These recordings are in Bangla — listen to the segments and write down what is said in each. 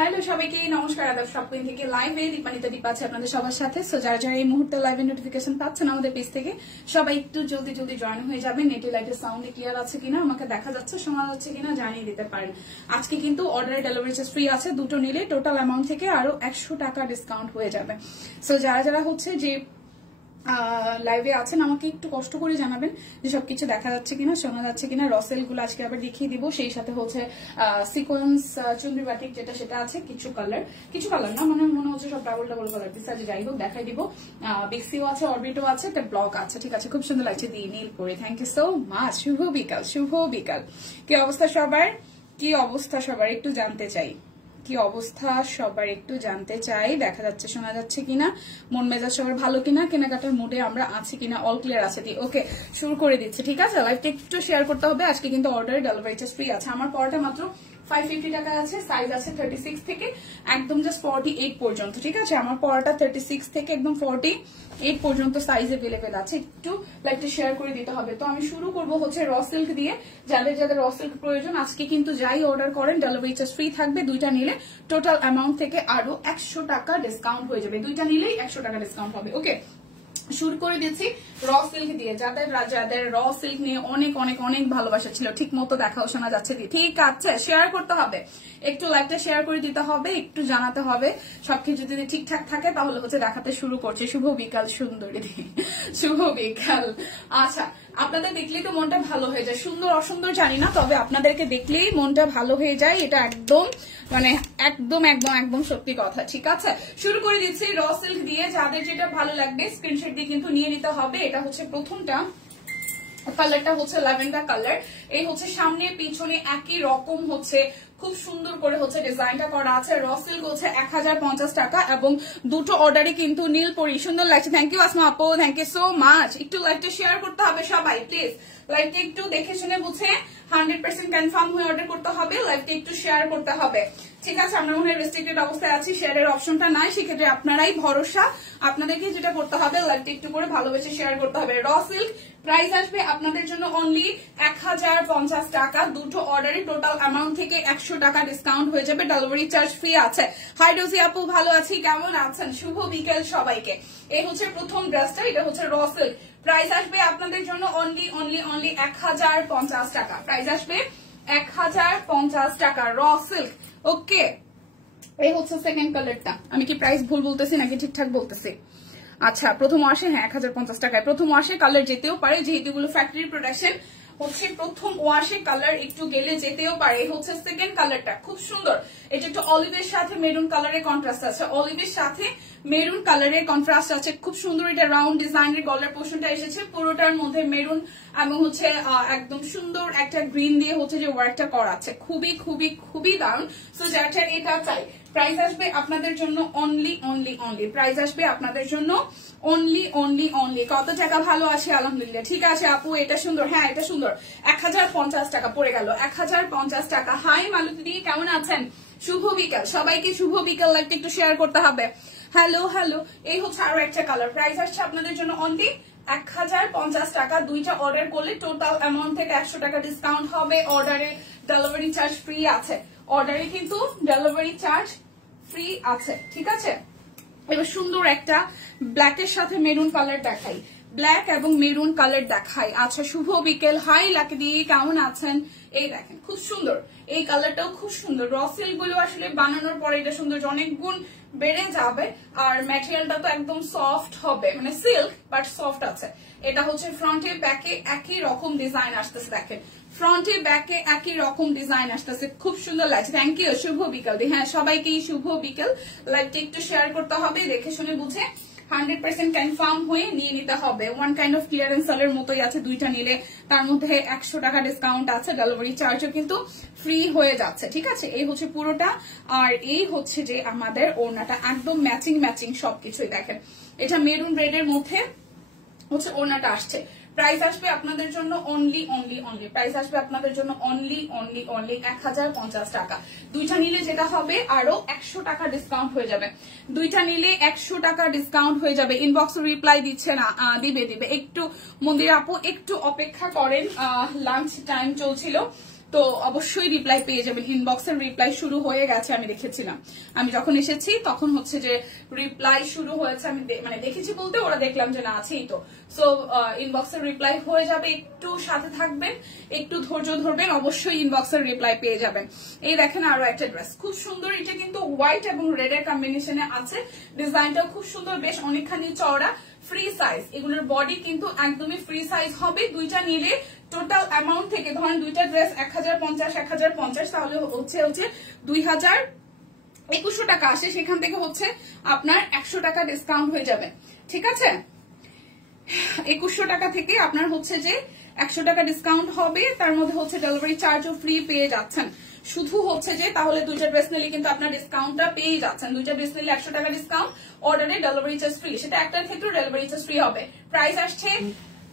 হ্যালো সবাইকে নমস্কার আদাব শপিং থেকে লাইভে দীপানিতা দীপ আছে আপনাদের সবার সাথে। সো যারা যারা এই মুহূর্তে লাইভে নোটিফিকেশন পাচ্ছেন আমাদের পেজ থেকে সবাই একটু জলদি জলদি জয়েন হয়ে যাবেন। নেটে লাইটের সাউন্ড ক্লিয়ার আছে কিনা, আমাকে দেখা যাচ্ছে শোনা যাচ্ছে কিনা জানিয়ে দিতে পারেন। আজকে কিন্তু অর্ডার ডেলিভারি চার্জ ফ্রি আছে, দুটো নিলে টোটাল অ্যামাউন্ট থেকে আরো 100 টাকা ডিসকাউন্ট হয়ে যাবে। সো যারা যারা হচ্ছে যে লাইভে আছেন আমাকে একটু কষ্ট করে জানাবেন যে সবকিছু দেখা যাচ্ছে কিনা, শোনা যাচ্ছে কিনা। রসেল গুলো আজকে আবার দেখিয়ে দিব, সেই সাথে হচ্ছে সিকোয়েন্স চুনরি বাটিক যেটা সেটা আছে, কিছু কালার না মনে হচ্ছে সব ডাবল ডাবল কালার পিস আছে, যাই হোক দেখাই দিব। বিক্সিও আছে, অরবিটও আছে, একটা ব্লক আছে, ঠিক আছে, খুব সুন্দর লাগছে দিয়ে নীল পরে। Thank you so much. শুভ বিকাল। কি অবস্থা সবার একটু জানতে চাই, কি অবস্থা সবার একটু জানতে চাই। দেখা যাচ্ছে শোনা যাচ্ছে কিনা, মন মেজাজ সবার ভালো কিনা, কেনাকাটার মুডে আমরা আছি কিনা, অল ক্লিয়ার আছে। ওকে, শুরু করে দিচ্ছি, ঠিক আছে। লাইভটা একটু শেয়ার করতে হবে। আজকে কিন্তু অর্ডার ডেলিভারি চার্জ ফ্রি আছে। আমার পড়াটা মাত্র 550 টাকা আছে, সাইজ আছে 36 থেকে একদম জাস্ট 48 পর্যন্ত, ঠিক আছে। আমার পড়াটা 36 থেকে একদম 48 পর্যন্ত সাইজ अवेलेबल আছে। একটু লাইভটা শেয়ার করে দিতে হবে। তো আমি শুরু করব হচ্ছে র সিল্ক দিয়ে। যাদের যাদের র সিল্ক প্রয়োজন আজকে কিন্তু যাই অর্ডার করেন ডেলিভারি চার্জ ফ্রি থাকবে। দুইটা নিলে টোটাল অ্যামাউন্ট থেকে আরো 100 টাকা ডিসকাউন্ট হয়ে যাবে। দুইটা নিলেই 100 টাকা ডিসকাউন্ট হবে। ওকে, শুরু করে দিচ্ছি র সিল্ক দিয়ে। যাদের র সিল্ক নিয়ে অনেক অনেক অনেক ভালোবাসা ছিল, ঠিক মতো দেখাও শোনা যাচ্ছে, ঠিক আছে, শেয়ার করতে হবে, একটু লাইভটা শেয়ার করে দিতে হবে, একটু জানাতে হবে। সবকিছু যদি ঠিকঠাক থাকে তাহলে হচ্ছে দেখাতে শুরু করছে। শুভ বিকাল সুন্দরী দি, শুভ বিকাল। আচ্ছা, আপনাদের দেখলেই তো মনটা ভালো হয়ে যায়। সুন্দর অসুন্দর জানি না, তবে আপনাদেরকে দেখলেই মনটা ভালো হয়ে যায়। এটা একদম মানে একদম সত্যি কথা, ঠিক আছে। শুরু করে দিচ্ছি র সিল্ক দিয়ে। যাদের যেটা ভালো লাগবে স্ক্রিনশট দিয়ে কিন্তু নিয়ে নিতে হবে। এটা হচ্ছে প্রথমটা, কালারটা হচ্ছে ল্যাভেন্ডার কালার। এই হচ্ছে সামনে পিছনে একই রকম হচ্ছে খুব সুন্দর করে হচ্ছে ডিজাইনটা করা আছে। র সিল্ক হচ্ছে 1050 টাকা এবং দুটো অর্ডারে কিন্তু নীল পরি সুন্দর লাগছে। থ্যাংক ইউ আসমা আপু, থ্যাংক ইউ সো মাচ। একটু লাইভটা শেয়ার করতে হবে সবাই, প্লিজ লাইভটা একটু দেখে শুনে বুঝে 100% কনফার্ম হয়ে অর্ডার করতে হবে। লাইভটা একটু শেয়ার করতে হবে, ঠিক আছে। আমরা মনে হয় রেস্ট্রিক্টেড অবস্থায় আছি, শেয়ারের অপশনটা নাই, সেক্ষেত্রে আপনারাই ভরসা। আপনাদেরকে যেটা করতে হবে লাইভটা একটু করে ভালোবেসে শেয়ার করতে হবে। র সিল্ক প্রাইস আসবে আপনাদের জন্য অনলি 1050 টাকা। দুটো অর্ডারে টোটাল অ্যামাউন্ট থেকে 100 টাকা ডিসকাউন্ট হয়ে যাবে, ডেলিভারি চার্জ ফ্রি আছে। হাই ডোজি আপু, ভালো আছি, কেমন আছেন? শুভ বিকেল সবাইকে। এই হচ্ছে প্রথম ড্রেসটা, এটা হচ্ছে র সিল্ক। প্রাইস আসবে আপনাদের জন্য অনলি 1050 টাকা। প্রাইস আসবে 1050 টাকা র সিল্ক। ওকে, এই হচ্ছে সেকেন্ড কালারটা। আমি কি প্রাইস ভুল বলতেছি নাকি ঠিকঠাক বলতেছি? আচ্ছা, প্রথম ওয়াশে 1050 টাকায়। প্রথম ওয়াশে কালার যেতেও পারে, যেহেতু এগুলো ফ্যাক্টরি প্রোডাকশন হচ্ছে। প্রথম ওয়াশে কালার একটু গেলে যেতেও পারে। এই হচ্ছে সেকেন্ড কালারটা, খুব সুন্দর। এটা একটু অলিভের সাথে মেরুন কালারের কন্ট্রাস্ট আছে, অলিভের সাথে মেরুন কালারের কন্ট্রাস্ট আছে, খুব সুন্দর। এটা রাউন্ড ডিজাইনের গলার পোর্শনটা এসেছে, পুরোটার মধ্যে মেরুন এবং হচ্ছে একদম সুন্দর একটা গ্রিন দিয়ে হচ্ছে যে ওয়ার্কটা করা আছে, খুবই খুবই খুবই দারুণ। সো যারা এটা চাই, প্রাইস আসবে আপনাদের জন্য অনলি প্রাইস আসবে আপনাদের জন্য অনলি কত টাকা? ভালো আছে আলহামদুলিল্লাহ, ঠিক আছে আপু, এটা সুন্দর, হ্যাঁ এটা সুন্দর। 1050 টাকা পড়ে গেল, 1050 টাকা। হাই মালতী দি, কেমন আছেন? শুভ বিকাল সবাইকে, শুভ বিকাল। লাইকটা একটু শেয়ার করতে হবে। হ্যালো। এই হচ্ছে আরো একটা কালার। প্রাইস আসছে আপনাদের জন্য অনলি 1050 টাকা। দুইটা অর্ডার করলে টোটাল অ্যামাউন্ট থেকে 100 টাকা ডিসকাউন্ট হবে। অর্ডারে ডেলিভারি চার্জ ফ্রি আছে, অর্ডারে কিন্তু ডেলিভারি চার্জ ফ্রি আছে, ঠিক আছে। এবার সুন্দর একটা ব্ল্যাকের সাথে মেরুন কালার দেখাই, ব্ল্যাক এবং মেরুন কালার দেখাই। আচ্ছা, শুভ বিকেল। হাই লাকি দি, কেমন আছেন? এই দেখেন খুব সুন্দর, এই কালারটাও খুব সুন্দর। র সিল্ক গুলো আসলে বানানোর পরে এটা সৌন্দর্য অনেক গুণ বেড়ে যাবে। আর ম্যাটেরিয়ালটা তো একদম সফট হবে, মানে সিল্ক বাট সফট আছে। এটা হচ্ছে ফ্রন্টে ব্যাকে একই রকম ডিজাইন আসতেছে, দেখেন ফ্রন্টে ব্যাকে একই রকম ডিজাইন আসতেছে, খুব সুন্দর লাগছে। থ্যাংক ইউ, শুভ বিকাল। হ্যাঁ সবাইকেই শুভ বিকেল। লাইভটা একটু শেয়ার করতে হবে, দেখে শুনে বুঝে 100% কনফার্ম হয়ে নিয়ে নিতে হবে। ওয়ান কাইন্ড অফ ক্লিয়ারেন্স সেলের মতোই আছে, দুইটা নিলে তার মধ্যে 100 টাকা ডিসকাউন্ট আছে, ডেলিভারি চার্জও কিন্তু ফ্রি হয়ে যাচ্ছে, ঠিক আছে। এই হচ্ছে পুরোটা। আর এই হচ্ছে যে আমাদের ওড়নাটা একদম ম্যাচিং সবকিছুই দেখেন। এটা মেরুন রেডের মধ্যে হচ্ছে ওড়নাটা আসছে। প্রাইস আসবে আপনাদের জন্য অনলি প্রাইস আসবে আপনাদের জন্য অনলি 1050 টাকা। দুইটা নিলে যেটা হবে আরো 100 টাকা ডিসকাউন্ট হয়ে যাবে, দুইটা নিলে 100 টাকা ডিসকাউন্ট হয়ে যাবে। ইনবক্স রিপ্লাই দিচ্ছে না, দিবে একটু মন্দির আপু একটু অপেক্ষা করেন, লাঞ্চ টাইম চলছিল, তো অবশ্যই রিপ্লাই পেয়ে যাবেন। ইনবক্সের রিপ্লাই শুরু হয়ে গেছে, আমি দেখেছিলাম। আমি যখন এসেছি তখন হচ্ছে যে রিপ্লাই শুরু হয়েছে, আমি মানে দেখেছি বলতে ওরা দেখলাম যে না আছেই তো। সো ইনবক্সের রিপ্লাই হয়ে যাবে, একটু সাথে থাকবেন, একটু ধৈর্য ধরবেন, অবশ্যই ইনবক্সের রিপ্লাই পেয়ে যাবেন। এই দেখেন আরো একটা ড্রেস, খুব সুন্দর। এটা কিন্তু হোয়াইট এবং রেড এর কম্বিনেশনে আছে। ডিজাইনটাও খুব সুন্দর, বেশ অনেকখানি চওড়া, ফ্রি সাইজ। এগুলোর বডি কিন্তু একদমই ফ্রি সাইজ হবে। দুইটা নিলে টোটাল অ্যামাউন্ট থেকে ধরেন দুইটা ড্রেস 1050 তাহলে হচ্ছে 2100 টাকা আসে, সেখান থেকে হচ্ছে আপনার 100 টাকা ডিসকাউন্ট হয়ে যাবে। ঠিক আছে, 2100 টাকা থেকে আপনার হচ্ছে যে 100 টাকা ডিসকাউন্ট হবে, তার মধ্যে হচ্ছে ডেলিভারি চার্জও ফ্রি পেয়ে যাচ্ছেন। শুধু হচ্ছে যে তাহলে দুইটা ড্রেস নিলে কিন্তু আপনার ডিসকাউন্টটা পেয়ে যাচ্ছেন। দুইটা ড্রেস নিলে 100 টাকা ডিসকাউন্ট, অর্ডারে ডেলিভারি চার্জ ফ্রি, সেটা একটার ক্ষেত্রে ডেলিভারি চার্জ ফ্রি হবে। প্রাইস আসছে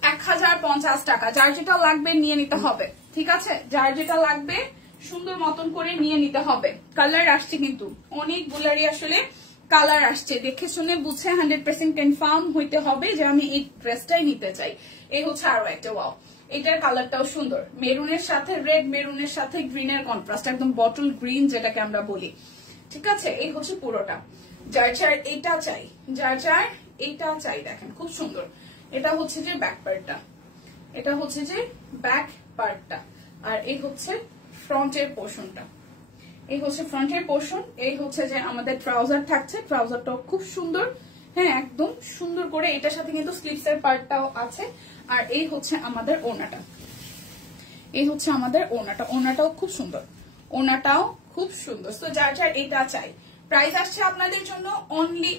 1050 টাকা। যার যেটা লাগবে নিয়ে নিতে হবে, ঠিক আছে? যার যেটা লাগবে সুন্দর মতন করে নিয়ে নিতে হবে। কালার আসছে কিন্তু অনেকগুলারই আসলে কালার আসছে, দেখে শুনে বুঝে 100% কনফার্ম হইতে হবে যে আমি এই ড্রেসটাই নিতে চাই। এই হচ্ছে আরো একটা, ওয়াও, এটার কালারটাও সুন্দর, মেরুনের সাথে রেড, মেরুনের সাথে গ্রিনের কন্ট্রাস্ট, একদম বটল গ্রিন যেটাকে আমরা বলি। ঠিক আছে, এই হচ্ছে পুরোটা। যার যার এটা চাই, যার যার এটা চাই, দেখেন খুব সুন্দর। এটা হচ্ছে যে ব্যাক পার্টটা, এটা হচ্ছে যে ব্যাক পার্টটা, আর এই হচ্ছে ফ্রন্টের পোর্শনটা। এই হচ্ছে ফ্রন্টের পোর্শন, এই হচ্ছে যে আমাদের ট্রাউজার থাকছে, ট্রাউজারটাও খুব সুন্দর, হ্যাঁ একদম সুন্দর করে। এটার সাথে কিন্তু স্লিভস এর পার্টটাও আছে। আর এই হচ্ছে আমাদের ওড়নাটা, এই হচ্ছে আমাদের ওড়নাটা, ওড়নাটাও খুব সুন্দর, ওড়নাটাও খুব সুন্দর। তো যার যার এটা চাই, প্রাইস আসছে আপনাদের জন্য অনলি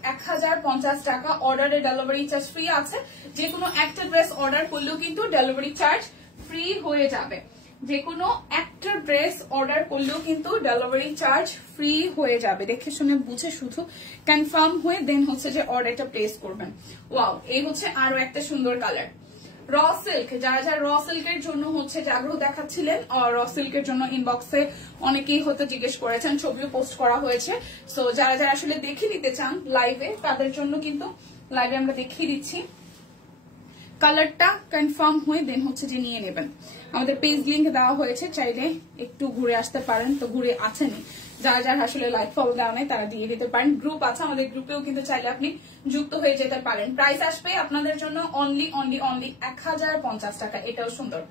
1050 টাকা। অর্ডারে ডেলিভারি চার্জ ফ্রি আছে। যে কোনো একটা ড্রেস অর্ডার করলেও কিন্তু ডেলিভারি চার্জ ফ্রি হয়ে যাবে। যে কোনো একটা ড্রেস অর্ডার করলেও কিন্তু ডেলিভারি চার্জ ফ্রি হয়ে যাবে। দেখে শুনে বুঝে শুধু কনফার্ম হয়ে দেন হচ্ছে যে অর্ডারটা প্লেস করবেন। ওয়াও, এই হচ্ছে আরো একটা সুন্দর কালার, র সিল্ক। যারা যারা র সিল্কের জন্য হচ্ছে আগ্রহ দেখাচ্ছিলেন, র সিল্কের জন্য ইনবক্সে অনেকেই হয়তো জিজ্ঞেস করেছেন, ছবিও পোস্ট করা হয়েছে। সো যারা যারা আসলে দেখে নিতে চান লাইভে, তাদের জন্য কিন্তু লাইভে আমরা দেখিয়ে দিচ্ছি। কালারটা কনফার্ম হয়ে দেন হচ্ছে যে নিয়ে নেবেন। আমাদের পেজ লিংক দেওয়া হয়েছে, চাইলে একটু ঘুরে আসতে পারেন। তো ঘুরে আসেনি, যারা যারা আসলে লাইভ ফলো দেওয়া নেই তারা দিয়ে দিতে পারেন। গ্রুপ আছে, আমাদের গ্রুপেও কিন্তু চাইলে আপনি যুক্ত হয়ে যেতে পারেন। প্রাইস আসবে আপনাদের জন্য অনলি 1050 টাকা। এটাও সুন্দর,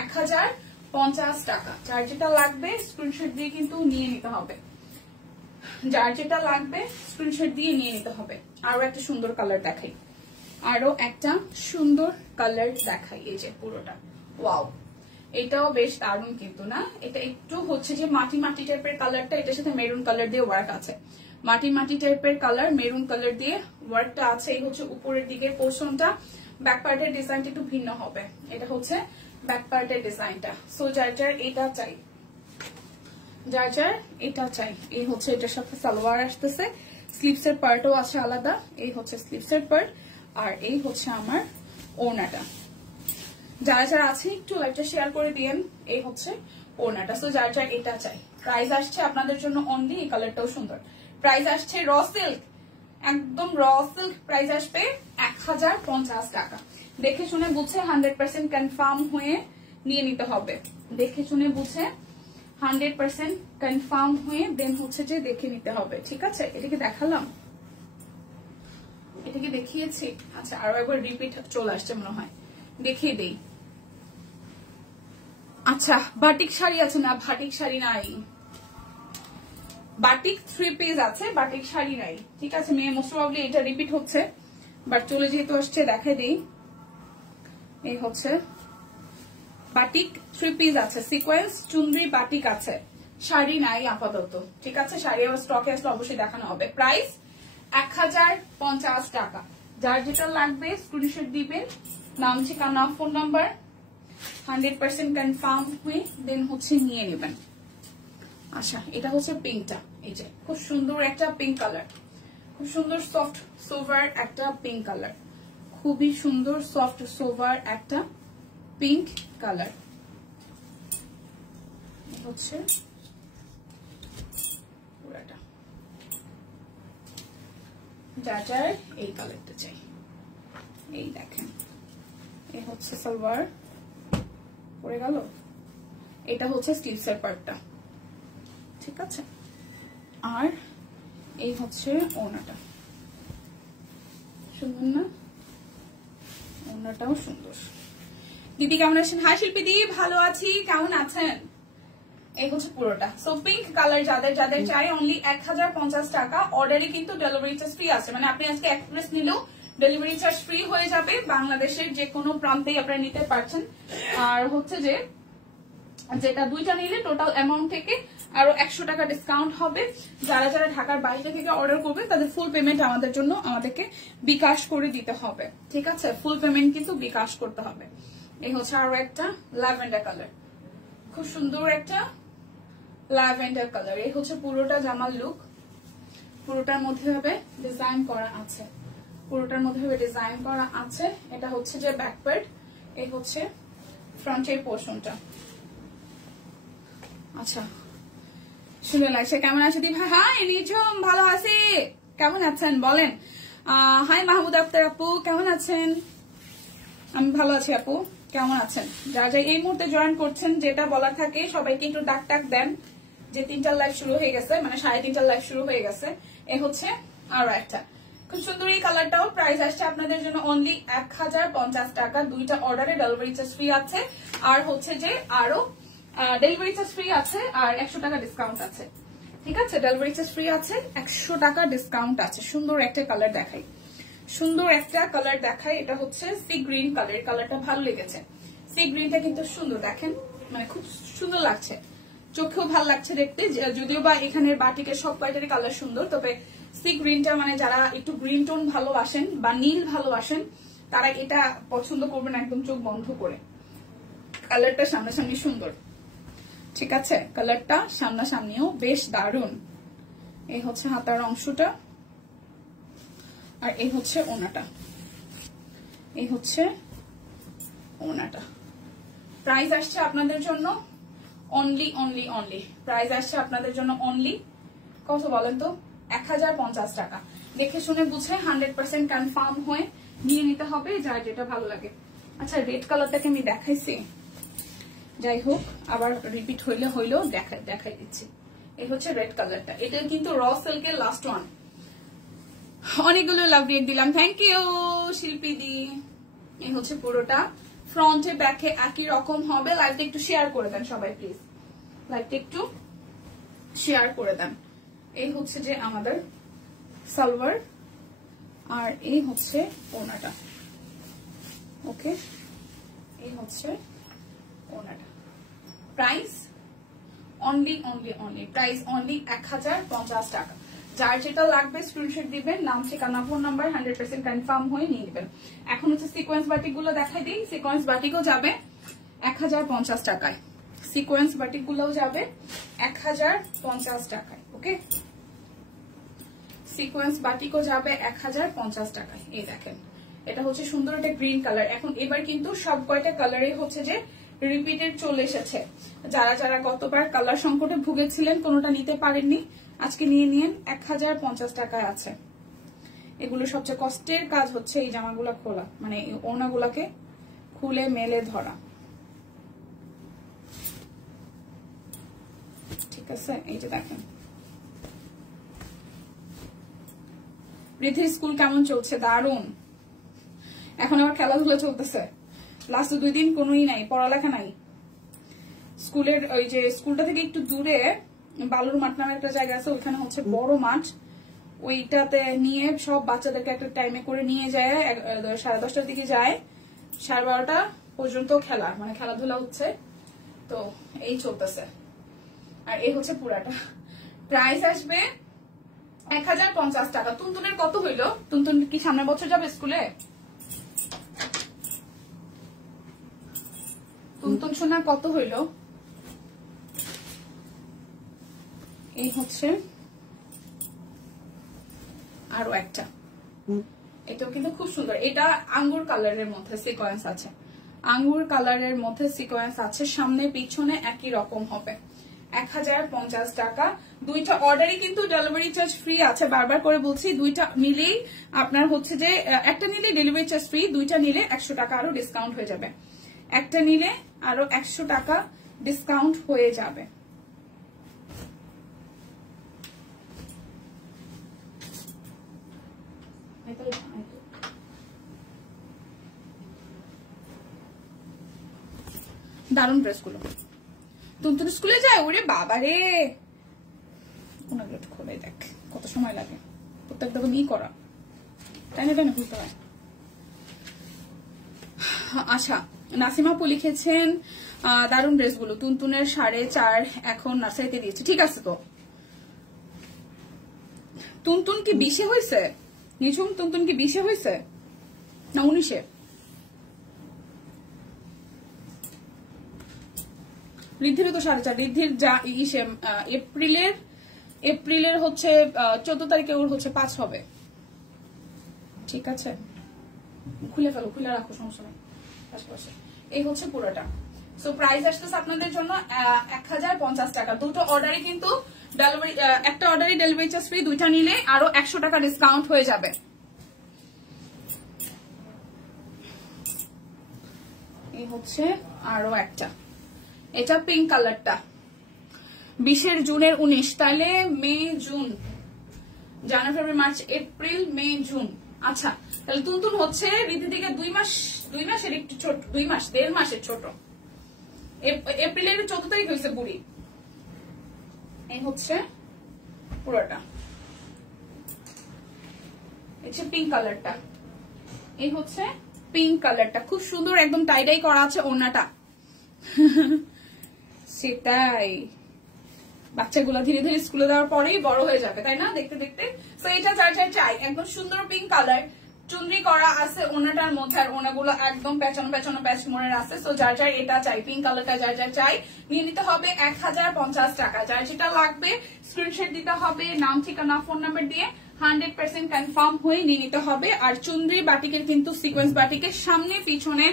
1050 টাকা। যার যেটা লাগবে স্ক্রিনশট দিয়ে কিন্তু নিয়ে নিতে হবে, যার যেটা লাগবে স্ক্রিনশট দিয়ে নিয়ে নিতে হবে। আরো একটা সুন্দর কালার দেখাই, আরো একটা সুন্দর কালার দেখাই। এই যে পুরোটা, ওয়াও, এটাও বেশ দারুণ কিন্তু না? এটা একটু হচ্ছে যে মাটি মাটি টাইপের কালারটা, এটার সাথে মেরুন কালার দিয়ে ওয়ার্ক আছে। মাটি মাটি টাইপের কালার, মেরুন কালার দিয়ে ওয়ার্কটা আছে। এই হচ্ছে উপরের দিকে পোর্শনটা। ব্যাক পার্টের ডিজাইনটা একটু ভিন্ন হবে। এটা হচ্ছে ব্যাক পার্টের ডিজাইনটা। সো যার যার এটা চাই, যার যার এটা চাই, এই হচ্ছে এটার সাথে সালোয়ার আসতেছে, স্লিভস এর পার্টও আছে আলাদা। এই হচ্ছে স্লিভস এর পার্ট, আর এই হচ্ছে আমার ওড়নাটা। যারা যারা আছে একটু লাইভটা শেয়ার করে দিয়েন। এই হচ্ছে ওড়নাটা। সো যার যার এটা চাই, প্রাইস আসছে আপনাদের জন্য অনলি, এই কালারটাও সুন্দর। প্রাইস আসছে র সিল্ক, একদম র সিল্ক, প্রাইস আসবে 1050 টাকা। দেখে শুনে বুঝে 100% কনফার্ম হয়ে নিয়ে নিতে হবে। দেখে শুনে বুঝে 100% কনফার্ম হয়ে দেন হচ্ছে যে দেখে নিতে হবে। ঠিক আছে, এটাকে দেখালাম, এটাকে দেখিয়েছি। আচ্ছা, আরো একবার রিপিট চলে আসছে মনে হয়, দেখিয়ে দেই। আচ্ছা, বাটিক শাড়ি আছে না? বাটিক শাড়ি নাই, বাটিক 3 পিস আছে, বাটিক শাড়ি নাই। ঠিক আছে, মেয়ে মোস্ট প্রবাবলি এটা রিপিট হচ্ছে, বাট চলে যেহেতু আসছে দেখাই দেই। এই হচ্ছে বাটিক 3 পিস আছে, সিকোয়েন্স চুনরি বাটিক আছে, শাড়ি নাই আপাতত। ঠিক আছে, শাড়ি আবার স্টকে আসলে অবশ্যই দেখানো হবে। প্রাইস 1050 টাকা। যার যেটা লাগবে স্ক্রিনশট দিবেন, নাম ঠিকানা ফোন নাম্বার, 100% কনফার্ম হয়ে দেন হচ্ছে নিয়ে নেবেন। আচ্ছা, এটা হচ্ছে পিঙ্কটা। এই যে খুব সুন্দর একটা পিঙ্ক কালার, খুব সুন্দর সফট সোভার একটা পিঙ্ক কালার, খুবই সুন্দর সফট সোভার একটা পিঙ্ক কালার। হচ্ছে পুরাটা, যার যার এই কালারটা চাই। এই দেখেন, এই হচ্ছে সালোয়ার, পরে গেল। এটা হচ্ছে স্লিভসের পার্টটা, ঠিক আছে। আর এই হচ্ছে ওড়নাটা, সুন্দর না? ওড়নাটাও সুন্দর। দিদি কেমন আছেন? হাই শিল্পী দি, ভালো আছি, কেমন আছেন? এই হচ্ছে পুরোটা। সো পিঙ্ক কালার যাদের যাদের চাই অনলি 1050 টাকা। অর্ডারে কিন্তু ডেলিভারি চার্জ ফ্রি আছে, মানে আপনি আজকে এক পিস নিলেও ডেলিভারি চার্জ ফ্রি হয়ে যাবে। বাংলাদেশের যে কোনো প্রান্তেই আপনারা নিতে পারছেন। আর হচ্ছে যে যেটা দুইটা নিলে টোটাল অ্যামাউন্ট থেকে আরো 100 টাকা ডিসকাউন্ট হবে। যারা যারা ঢাকার বাইরে থেকে অর্ডার করবে তাদের ফুল পেমেন্ট আমাদেরকে বিকাশ করে দিতে হবে, ঠিক আছে। ফুল পেমেন্ট কিন্তু বিকাশ করতে হবে। এই হচ্ছে আরো একটা ল্যাভেন্ডার কালার, খুব সুন্দর একটা ল্যাভেন্ডার কালার। এই হচ্ছে পুরোটা জামার লুক। পুরোটার মধ্যে ভাবে ডিজাইন করা আছে, পুরোটার মধ্যে ভাবে ডিজাইন করা আছে। এটা হচ্ছে যে ব্যাক পার্ট, এই হচ্ছে ফ্রন্টের পোর্শনটা। আচ্ছা, শুনে লাগছে। কেমন আছে দি ভাই? হাই নিঝুম, ভালো আছি, কেমন আছেন বলেন? হাই মাহমুদ আক্তার আপু, কেমন আছেন? আমি ভালো আছি আপু, কেমন আছেন? যারা যা এই মুহূর্তে জয়েন করছেন, যেটা বলা থাকে সবাইকে একটু ডাক টাক দেন যে 3টার লাইভ শুরু হয়ে গেছে, মানে 3:30টার লাইভ শুরু হয়ে গেছে। এ হচ্ছে আরো একটা খুব সুন্দর এই কালারটাও। প্রাইস আসছে আপনাদের জন্য অনলি 1050 টাকা। দুইটা অর্ডারে ডেলিভারি চার্জ ফ্রি আছে, আর হচ্ছে যে আরো ডেলিভারি চার্জ ফ্রি আছে, আর 100 টাকা ডিসকাউন্ট আছে, ঠিক আছে। ডেলিভারি চার্জ ফ্রি আছে, 100 টাকা ডিসকাউন্ট আছে। সুন্দর একটা কালার দেখাই, সুন্দর একটা কালার দেখাই। এটা হচ্ছে সি গ্রিন কালার, কালারটা ভালো লেগেছে। সি গ্রিনটা কিন্তু সুন্দর, দেখেন মানে খুব সুন্দর লাগছে, চোখেও ভালো লাগছে দেখতে। যদিও বা এখানের বাটিকের সব কয়টারই কালার সুন্দর, তবে সি গ্রিনটা মানে যারা একটু গ্রিন টোন ভালোবাসেন বা নীল ভালোবাসেন তারা এটা পছন্দ করবেন একদম চোখ বন্ধ করে। কালারটা সামনাসামনি সুন্দর, ঠিক আছে। কালারটা সামনাসামনিও বেশ দারুণ। এই হচ্ছে হাতার অংশটা, আর এই হচ্ছে ওনাটা, এই হচ্ছে ওনাটা। প্রাইস আসছে আপনাদের জন্য অনলি অনলি অনলি প্রাইস আসছে আপনাদের জন্য অনলি কত বলেন তো? 1050 টাকা। দেখে শুনে বুঝে 100% কনফার্ম হয়ে নিয়ে নিতে হবে, যার যেটা ভালো লাগে। আচ্ছা, রেড কালারটাকে আমি দেখাইছি, যাই হোক আবার রিপিট হইলেও দেখাই দিচ্ছি। এই হচ্ছে রেড কালারটা, এটা কিন্তু র সিল্কের লাস্ট ওয়ান। অনেকগুলো লাভ রেট দিলাম, থ্যাংক ইউ শিল্পী দি। এই হচ্ছে পুরোটা, ফ্রন্টে ব্যাকে একই রকম হবে। লাইভটা একটু শেয়ার করে দেন সবাই প্লিজ, লাইভটা একটু শেয়ার করে দেন। এই হচ্ছে যে আমাদের সালোয়ার, আর এই হচ্ছে ওড়নাটা। ওকে, এই হচ্ছে ওড়নাটা। Price only only only price only 1050 টাকা। যার যেটা লাগবে স্ক্রিনশট দিবেন, নাম ঠিকানা ফোন নাম্বার 100% কনফার্ম হয়ে নিয়ে নেবেন। এখন হচ্ছে সিকোয়েন্স বাটিক গুলো দেখাই দিই। সিকোয়েন্স বাটিকও যাবে 1050 টাকায়, সিকোয়েন্স বাটিক গুলোও যাবে 1050 টাকায়। ওকে, সিকোয়েন্স বাটিকও যাবে 1050 টাকায়। এই দেখেন, এটা হচ্ছে সুন্দর একটা গ্রিন কালার। এখন এবার কিন্তু সব কয়টা কালারই হচ্ছে যে রিপিটেড চলে এসেছে। যারা যারা গতবার কালার সংকটে ভুগেছিলেন, কোনোটা নিতে পারেননি, আজকে নিয়ে নিন, 1050 টাকায় আছে। এগুলো সবচেয়ে কষ্টের কাজ হচ্ছে এই জামাগুলা খোলা, মানে এই ওড়নাগুলাকে খুলে মেলে ধরা, ঠিক আছে। এই যে দেখেন, রিধির স্কুল কেমন চলছে? দারুণ। এখন আবার খেলাধুলা চলতেছে, লাস্ট 2 দিন কোনোই নাই, পড়ালেখা নাই। স্কুলের ওই যে স্কুলটা থেকে একটু দূরে বালুর মাঠ নামে একটা জায়গা আছে, ওইখানে হচ্ছে বড় মাঠ, ওইটাতে নিয়ে সব বাচ্চাদেরকে একটা টাইমে করে নিয়ে যায়, 10:30টার দিকে যায়, 12:30টা পর্যন্ত খেলা, মানে খেলাধুলা হচ্ছে। তো এই চলতেছে, আর এই হচ্ছে পুরাটা। প্রাইস আসবে 1050 টাকা। তুনতুনের কত হইলো? তুনতুন কি সামনের বছর যাবে স্কুলে? তুনতুন সোনা কত হইল? এই হচ্ছে আরো একটা, এটাও কিন্তু খুব সুন্দর। এটা আঙ্গুর কালারের মধ্যে সিকোয়েন্স আছে, আঙ্গুর কালারের মধ্যে সিকোয়েন্স আছে, সামনে পিছনে একই রকম হবে। 1050 টাকা। দুইটা অর্ডারই কিন্তু ডেলিভারি চার্জ ফ্রি আছে, বারবার করে বলছি। দুইটা নিলেই আপনার হচ্ছে যে একটা নিলে ডেলিভারি চার্জ ফ্রি, দুইটা নিলে 100 টাকা আরো ডিসকাউন্ট হয়ে যাবে। একটা নিলে আরো 100 টাকা ডিসকাউন্ট হয়ে যাবে। দারুণ ড্রেসগুলো। তুনতুন স্কুলে যায়, ওরে বাবা রে, ওনাগুলো একটু খোলে দেখ কত সময় লাগে প্রত্যেকটা ই করা, তাই না? বুঝতে হয়। আচ্ছা, নাসিমা আপু লিখেছেন দারুণ ড্রেসগুলো, তুনতুনের 4.5 এখন নার্সারিতে দিয়েছে। ঠিক আছে, তো তুনতুন কি 20-এ হয়েছে? নিঝুম, তুনতুন কি 20-এ হয়েছে না 19-এ? ঋদ্ধিরও তো 4.5। ঋদ্ধির যা ইসে এপ্রিলের হচ্ছে 14 তারিখে ওর হচ্ছে 5 হবে। ঠিক আছে, খুলে ফেলো, খুলে রাখো, সমস্যা নেই। এই হচ্ছে পুরোটা। সো প্রাইস আসতেছে আপনাদের জন্য 1050 টাকা। দুটো অর্ডারই কিন্তু ডেলিভারি, একটা অর্ডারই ডেলিভারি চার্জ ফ্রি, দুইটা নিলে আরো 100 টাকা ডিসকাউন্ট হয়ে যাবে। এই হচ্ছে আরো একটা, এটা পিঙ্ক কালারটা, 20 জুনের 19, তাহলে মে জুন, জানুয়ারি ফেব্রুয়ারি মার্চ এপ্রিল মে জুন। আচ্ছা, তাহলে তুনতুন হচ্ছে ঋদ্ধি থেকে 2 মাসের একটু ছোট, 2 মাস 1.5 মাসের ছোট। এপ্রিলের 14 তারিখ হয়েছে বুড়ি। এই হচ্ছে পুরোটা, হচ্ছে পিঙ্ক কালারটা। এই হচ্ছে পিঙ্ক কালারটা, খুব সুন্দর, একদম টাইডাই করা আছে ওড়নাটা। সেটাই, বাচ্চাগুলো ধীরে ধীরে স্কুলে দেওয়ার পরেই বড় হয়ে যাবে, তাই না? দেখতে দেখতে। তো এটা যার যার চাই, একদম সুন্দর পিঙ্ক কালার, চুনরি করা আছে ওনাটার মধ্যে, আর ওনাগুলো একদম পেঁচানো পেঁচানো প্যাচ মোড়ের আছে। তো যার যার এটা চাই, পিঙ্ক কালারটা যার যার চাই, নিয়ে নিতে হবে 1050 টাকা। যার যেটা লাগবে স্ক্রিনশট দিতে হবে, নাম, ঠিকানা, ফোন নাম্বার দিয়ে 100% কনফার্ম হয়ে নিয়ে নিতে হবে। আর চুনরি বাটিকের কিন্তু সিকোয়েন্স বাটিকের সামনে পিছনে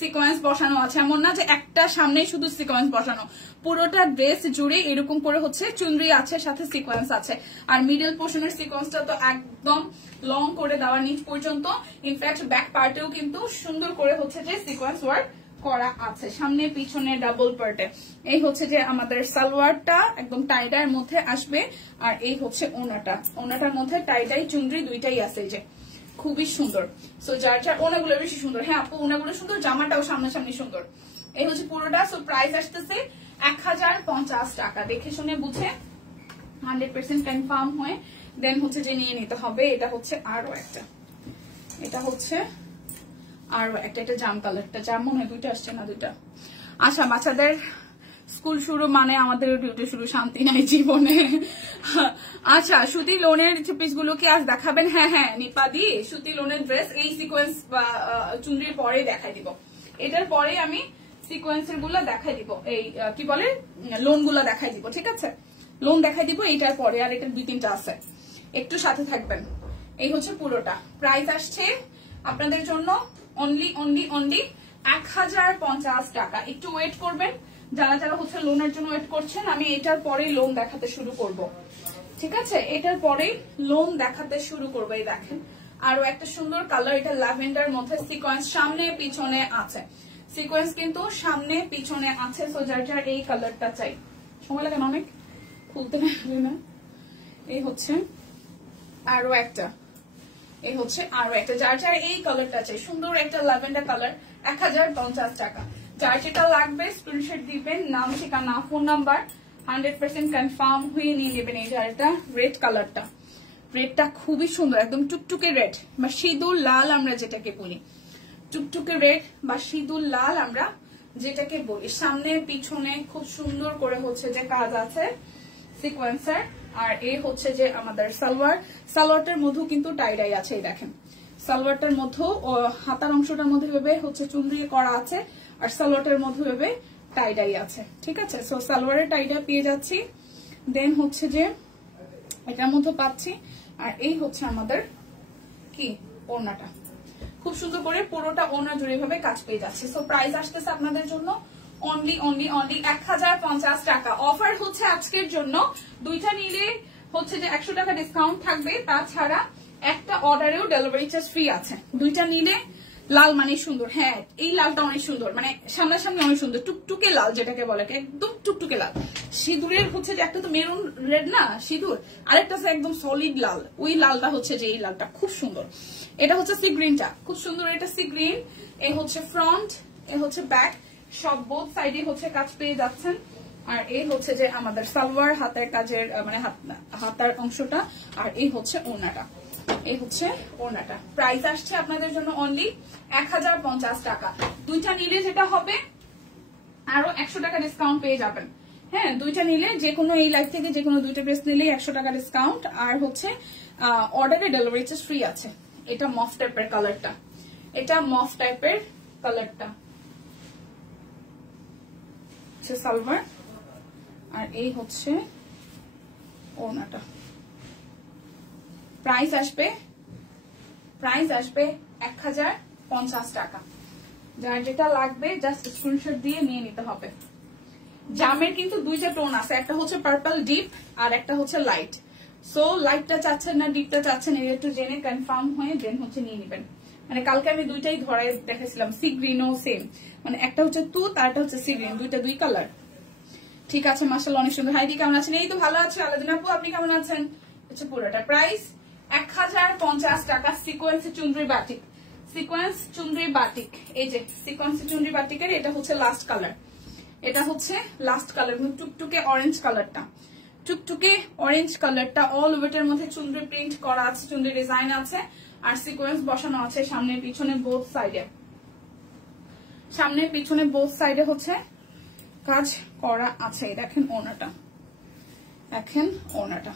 সিকোয়েন্স বসানো আছে, এমন না যে একটা সামনে শুধু সিকোয়েন্স বসানো, পুরোটা ড্রেস জুড়ে এরকম করে হচ্ছে চুনরি আছে, সাথে সিকোয়েন্স আছে। আর মিডল পোর্শনের সিকোয়েন্সটা তো একদম লং করে দেওয়া নিচ পর্যন্ত, ইনফ্যাক্ট ব্যাক পার্টেও কিন্তু সুন্দর করে হচ্ছে যে সিকোয়েন্স ওয়ার্ক করা আছে, সামনে পিছনে ডাবল পার্টে। এই হচ্ছে যে আমাদের সালোয়ারটা একদম টাইডার মধ্যে আসবে, আর এই হচ্ছে ওনাটা, ওনাটার মধ্যে টাইডাই চুনরি দুইটাই আছে, যে খুবই সুন্দর। সো যার যার ওনাগুলো বেশি সুন্দর, হ্যাঁ আপু ওনাগুলো সুন্দর, জামাটাও সামনাসামনি সুন্দর। এই হচ্ছে পুরোটা। সো প্রাইস আসতেছে 1050 টাকা। দেখে শুনে বুঝে 100% কনফার্ম হয়ে দেন হচ্ছে যে নিয়ে নিতে হবে। এটা হচ্ছে আরো একটা, এটা হচ্ছে আরো একটা, এটা জাম কালারটা, জাম মনে হয় দুইটা আসছে না, দুইটা। আচ্ছা, বাচ্চাদের স্কুল শুরু মানে আমাদের ডিউটি শুরু, শান্তি নাই জীবনে। আচ্ছা, সুতি লোনের পিস গুলো কি আজ দেখাবেন? হ্যাঁ হ্যাঁ নিপাদি, সুতি লোনের ড্রেস এই সিকোয়েন্স বা চুনরির পরে দেখাই দিব, এটার পরে আমি সিকোয়েন্সের গুলো দেখাই দিব, এই কি বলে লোন গুলো দেখাই দিব। ঠিক আছে, লোন দেখাই দিব এইটার পরে, আর এটার 2-3টা আছে, একটু সাথে থাকবেন। এই হচ্ছে পুরোটা। প্রাইস আসছে আপনাদের জন্য অনলি 1050 টাকা। একটু ওয়েট করবেন, যারা যারা হচ্ছে লোনের জন্য ওয়েট করছেন, আমি এটার পরেই লোন দেখাতে শুরু করব। ঠিক আছে, এটার পরেই লোন দেখাতে শুরু করবো। এই দেখেন আরো একটা সুন্দর কালার, এটা ল্যাভেন্ডার মধ্যে সিকোয়েন্স সামনে পিছনে আছে, সিকোয়েন্স কিন্তু সামনে পিছনে আছে। সো যার যার এই কালারটা চাই, সময় লাগে অনেক, খুলতে পারবে না। এই হচ্ছে আরো একটা, এই হচ্ছে আরো একটা, যার যার এই কালারটা চাই, সুন্দর একটা ল্যাভেন্ডার কালার, 1050 টাকা। যার যেটা লাগবে স্ক্রিনশট দিবেন, নাম, ঠিকানা, ফোন নাম্বার, 100% কনফার্ম হয়ে নিয়ে নেবেন। এই যারটা রেড কালারটা, রেডটা খুবই সুন্দর, একদম টুকটুকে রেড বা সিঁদুর লাল আমরা যেটাকে বলি, টুকটুকে রেড বা সিঁদুর লাল আমরা যেটাকে বলি। সামনে পিছনে খুব সুন্দর করে হচ্ছে যে কাজ আছে সিকোয়েন্সার। আর এই হচ্ছে যে আমাদের সালোয়ার, সালোয়ারটার মধ্যেও কিন্তু টাইডাই আছে। এই দেখেন সালোয়ারটার মধ্যেও হাতার অংশটার মধ্যে ভেবে হচ্ছে চুনরি করা আছে, আর সালোয়ারটার মধ্যে ভেবে টাইডাই আছে। ঠিক আছে, সো সালোয়ারের টাইডা পেয়ে যাচ্ছি, দেন হচ্ছে যে এটার মধ্যে পাচ্ছি, আর এই হচ্ছে আমাদের কি ওড়নাটা, খুব সুন্দর করে পুরোটা ওড়না জুড়ে ভাবে কাজ পেয়ে যাচ্ছে। সো প্রাইস আসতেছে আপনাদের জন্য অনলি 1050 টাকা। অফার হচ্ছে আজকের জন্য, দুইটা নিলে হচ্ছে যে 100 টাকা ডিসকাউন্ট থাকবে, তাছাড়া একটা অর্ডারেও ডেলিভারি চার্জ ফ্রি আছে। দুইটা নিলে লাল মানে সুন্দর, হ্যাঁ এই লালটা অনেক সুন্দর, মানে সামনাসামনি অনেক সুন্দর, টুকটুকে লাল যেটাকে বলে, একদম টুকটুকে লাল। সিঁদুরের হচ্ছে যে একটা তো মেরুন রেড না সিঁদুর, আরেকটা আছে একদম সলিড লাল, ওই লালটা হচ্ছে যে এই লালটা খুব সুন্দর। এটা হচ্ছে সি গ্রিনটা, খুব সুন্দর, এটা সি গ্রিন। এই হচ্ছে ফ্রন্ট, এই হচ্ছে ব্যাক, সব বোথ সাইডে হচ্ছে কাজ পেয়ে যাচ্ছেন। আর এই হচ্ছে যে আমাদের সালোয়ার হাতের কাজের মানে হাতার অংশটা, আর এই হচ্ছে ওড়নাটা, এই হচ্ছে ওড়নাটা। প্রাইস আসছে আপনাদের জন্য অনলি 1050 টাকা। দুইটা নিলে যেটা হবে আরো 100 টাকা ডিসকাউন্ট পেয়ে যাবেন। হ্যাঁ দুইটা নিলে যে কোনো এই লাইফ থেকে যে কোনো দুইটা ড্রেস নিলেই 100 টাকা ডিসকাউন্ট। আর হচ্ছে অর্ডারে ডেলিভারি চার্জ ফ্রি আছে। এটা মফ টাইপের কালারটা, এটা মফ টাইপের কালারটা হচ্ছে সালোয়ার, আর এই হচ্ছে ওড়নাটা। প্রাইস আসবে 1050 টাকা। যার যেটা লাগবে জাস্ট স্ক্রিনশট দিয়ে নিয়ে নিতে হবে। জামের কিন্তু দুইটা টোন আছে, একটা হচ্ছে পার্পল ডিপ আর একটা হচ্ছে লাইট। সো লাইটটা চাচ্ছেন না ডিপটা চাচ্ছেন, এটা একটু জেনে কনফার্ম হয়ে দেন হচ্ছে নিয়ে নেবেন। মানে কালকে আমি দুইটাই ধরে দেখেছিলাম, সি গ্রিনও সেম, মানে একটা হচ্ছে তুত আর একটা হচ্ছে সি গ্রিন, দুই কালার। ঠিক আছে মাশাআল্লাহ অনেক সুন্দর। হাইদি কেমন আছেন? এই তো ভালো আছে আলাদিন আপু, আপনি কেমন আছেন? হচ্ছে পুরোটা প্রাইস 1050 টাকা। সিকোয়েন্স চুনরি বাটিক, সিকোয়েন্স চুনরি বাটিক, এই যে সিকোয়েন্স চুনরি বাটিকের এটা হচ্ছে লাস্ট কালার, এটা হচ্ছে লাস্ট কালার, টুকটুকে অরেঞ্জ কালারটা, টুকটুকে অরেঞ্জ কালারটা অল ওয়েটের মধ্যে চুনরি প্রিন্ট করা আছে, চুনরি ডিজাইন আছে, আর সিকোয়েন্স বসানো আছে সামনে পিছনে বোথ সাইডে, সামনে পিছনে বোথ সাইডে হচ্ছে কাজ করা আছে। দেখেন ওড়নাটা, দেখেন ওড়নাটা,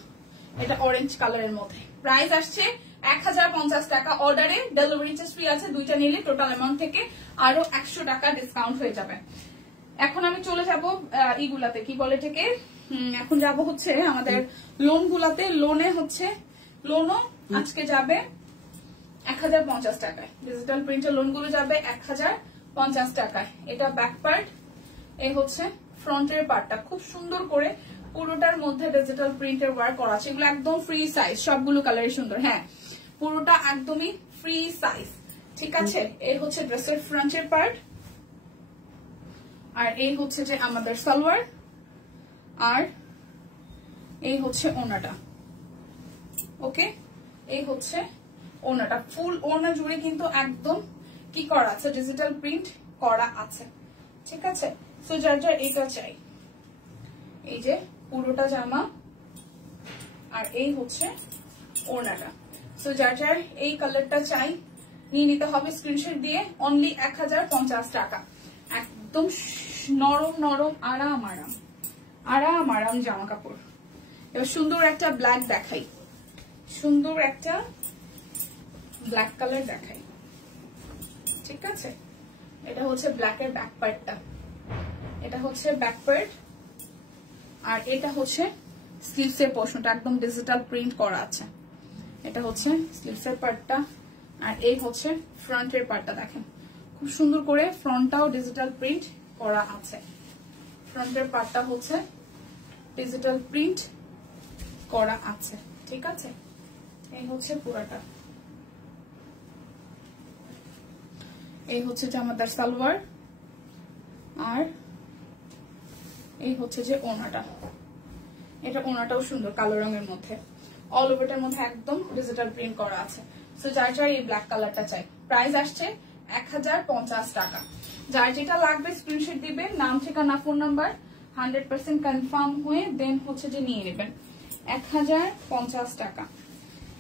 এটা অরেঞ্জ কালারের মধ্যে। প্রাইস আসছে 1050 টাকা। অর্ডারে ডেলিভারি চার্জ ফ্রি আছে, দুইটা নিলে টোটাল অ্যামাউন্ট থেকে আরো 100 টাকা ডিসকাউন্ট হয়ে যাবে। এখন আমি চলে যাব ইগুলাতে, কি বলে থেকে, এখন যাব হচ্ছে আমাদের লোন গুলাতে। লোনে হচ্ছে লোনও আজকে যাবে 1050 টাকায়, ডিজিটাল প্রিন্টের লোন গুলো যাবে 1050 টাকায়। এটা ব্যাক পার্ট, এই হচ্ছে ফ্রন্টের পার্টটা, খুব সুন্দর করে পুরোটার মধ্যে ডিজিটাল প্রিন্টের ওয়ার্ক করা আছে। এগুলো একদম ফ্রি সাইজ, সবগুলো কালারই সুন্দর, হ্যাঁ পুরোটা একদমই ফ্রি সাইজ। ঠিক আছে, এই হচ্ছে ড্রেসের ফ্রন্টের পার্ট, আর এই হচ্ছে যে আমাদের সালোয়ার, আর এই হচ্ছে ওড়নাটা। ওকে, এই হচ্ছে ওড়নাটা, ফুল ওড়না জুড়ে কিন্তু একদম কি করা আছে, ডিজিটাল প্রিন্ট করা আছে। ঠিক আছে, সো যার যার এটা চাই, এই যে পুরোটা জামা, আর এই হচ্ছে ওড়নাটা। সো যার যার এই কালারটা চাই নিয়ে নিতে হবে স্ক্রিনশট দিয়ে। অনলি 1050 টাকা। একদম নরম নরম আরাম আরাম আরাম আরাম জামা কাপড়। এবার সুন্দর একটা ব্ল্যাক দেখাই, সুন্দর একটা ব্ল্যাক কালার দেখাই। ঠিক আছে, এটা হচ্ছে ব্ল্যাকের ব্যাক পার্টটা, এটা হচ্ছে ব্যাক পার্ট, আর এটা হচ্ছে স্লিভসের পোর্শনটা, একদম ডিজিটাল প্রিন্ট করা আছে। এটা হচ্ছে স্লিভসের পার্টটা, আর এই হচ্ছে ফ্রন্টের পার্টটা। দেখেন খুব সুন্দর করে ফ্রন্টটাও ডিজিটাল প্রিন্ট করা আছে, ফ্রন্টের পার্টটা হচ্ছে ডিজিটাল প্রিন্ট করা আছে। ঠিক আছে, এই হচ্ছে পুরাটা, এই হচ্ছে জামাটার সালোয়ার, আর এই হচ্ছে যে ওড়নাটা। এটা ওড়নাটাও সুন্দর কালো রঙের মধ্যে, অল ওভারটার মধ্যে একদম ডিজিটাল প্রিন্ট করা আছে। সো যার যার এই ব্ল্যাক কালারটা চাই, প্রাইস আসছে 1050 টাকা। যার যেটা লাগবে স্ক্রিনশট দিবেন, নাম ঠিকানা ফোন নাম্বার 100% কনফার্ম হয়ে দেন হচ্ছে যে নিয়ে নেবেন। 1050 টাকা।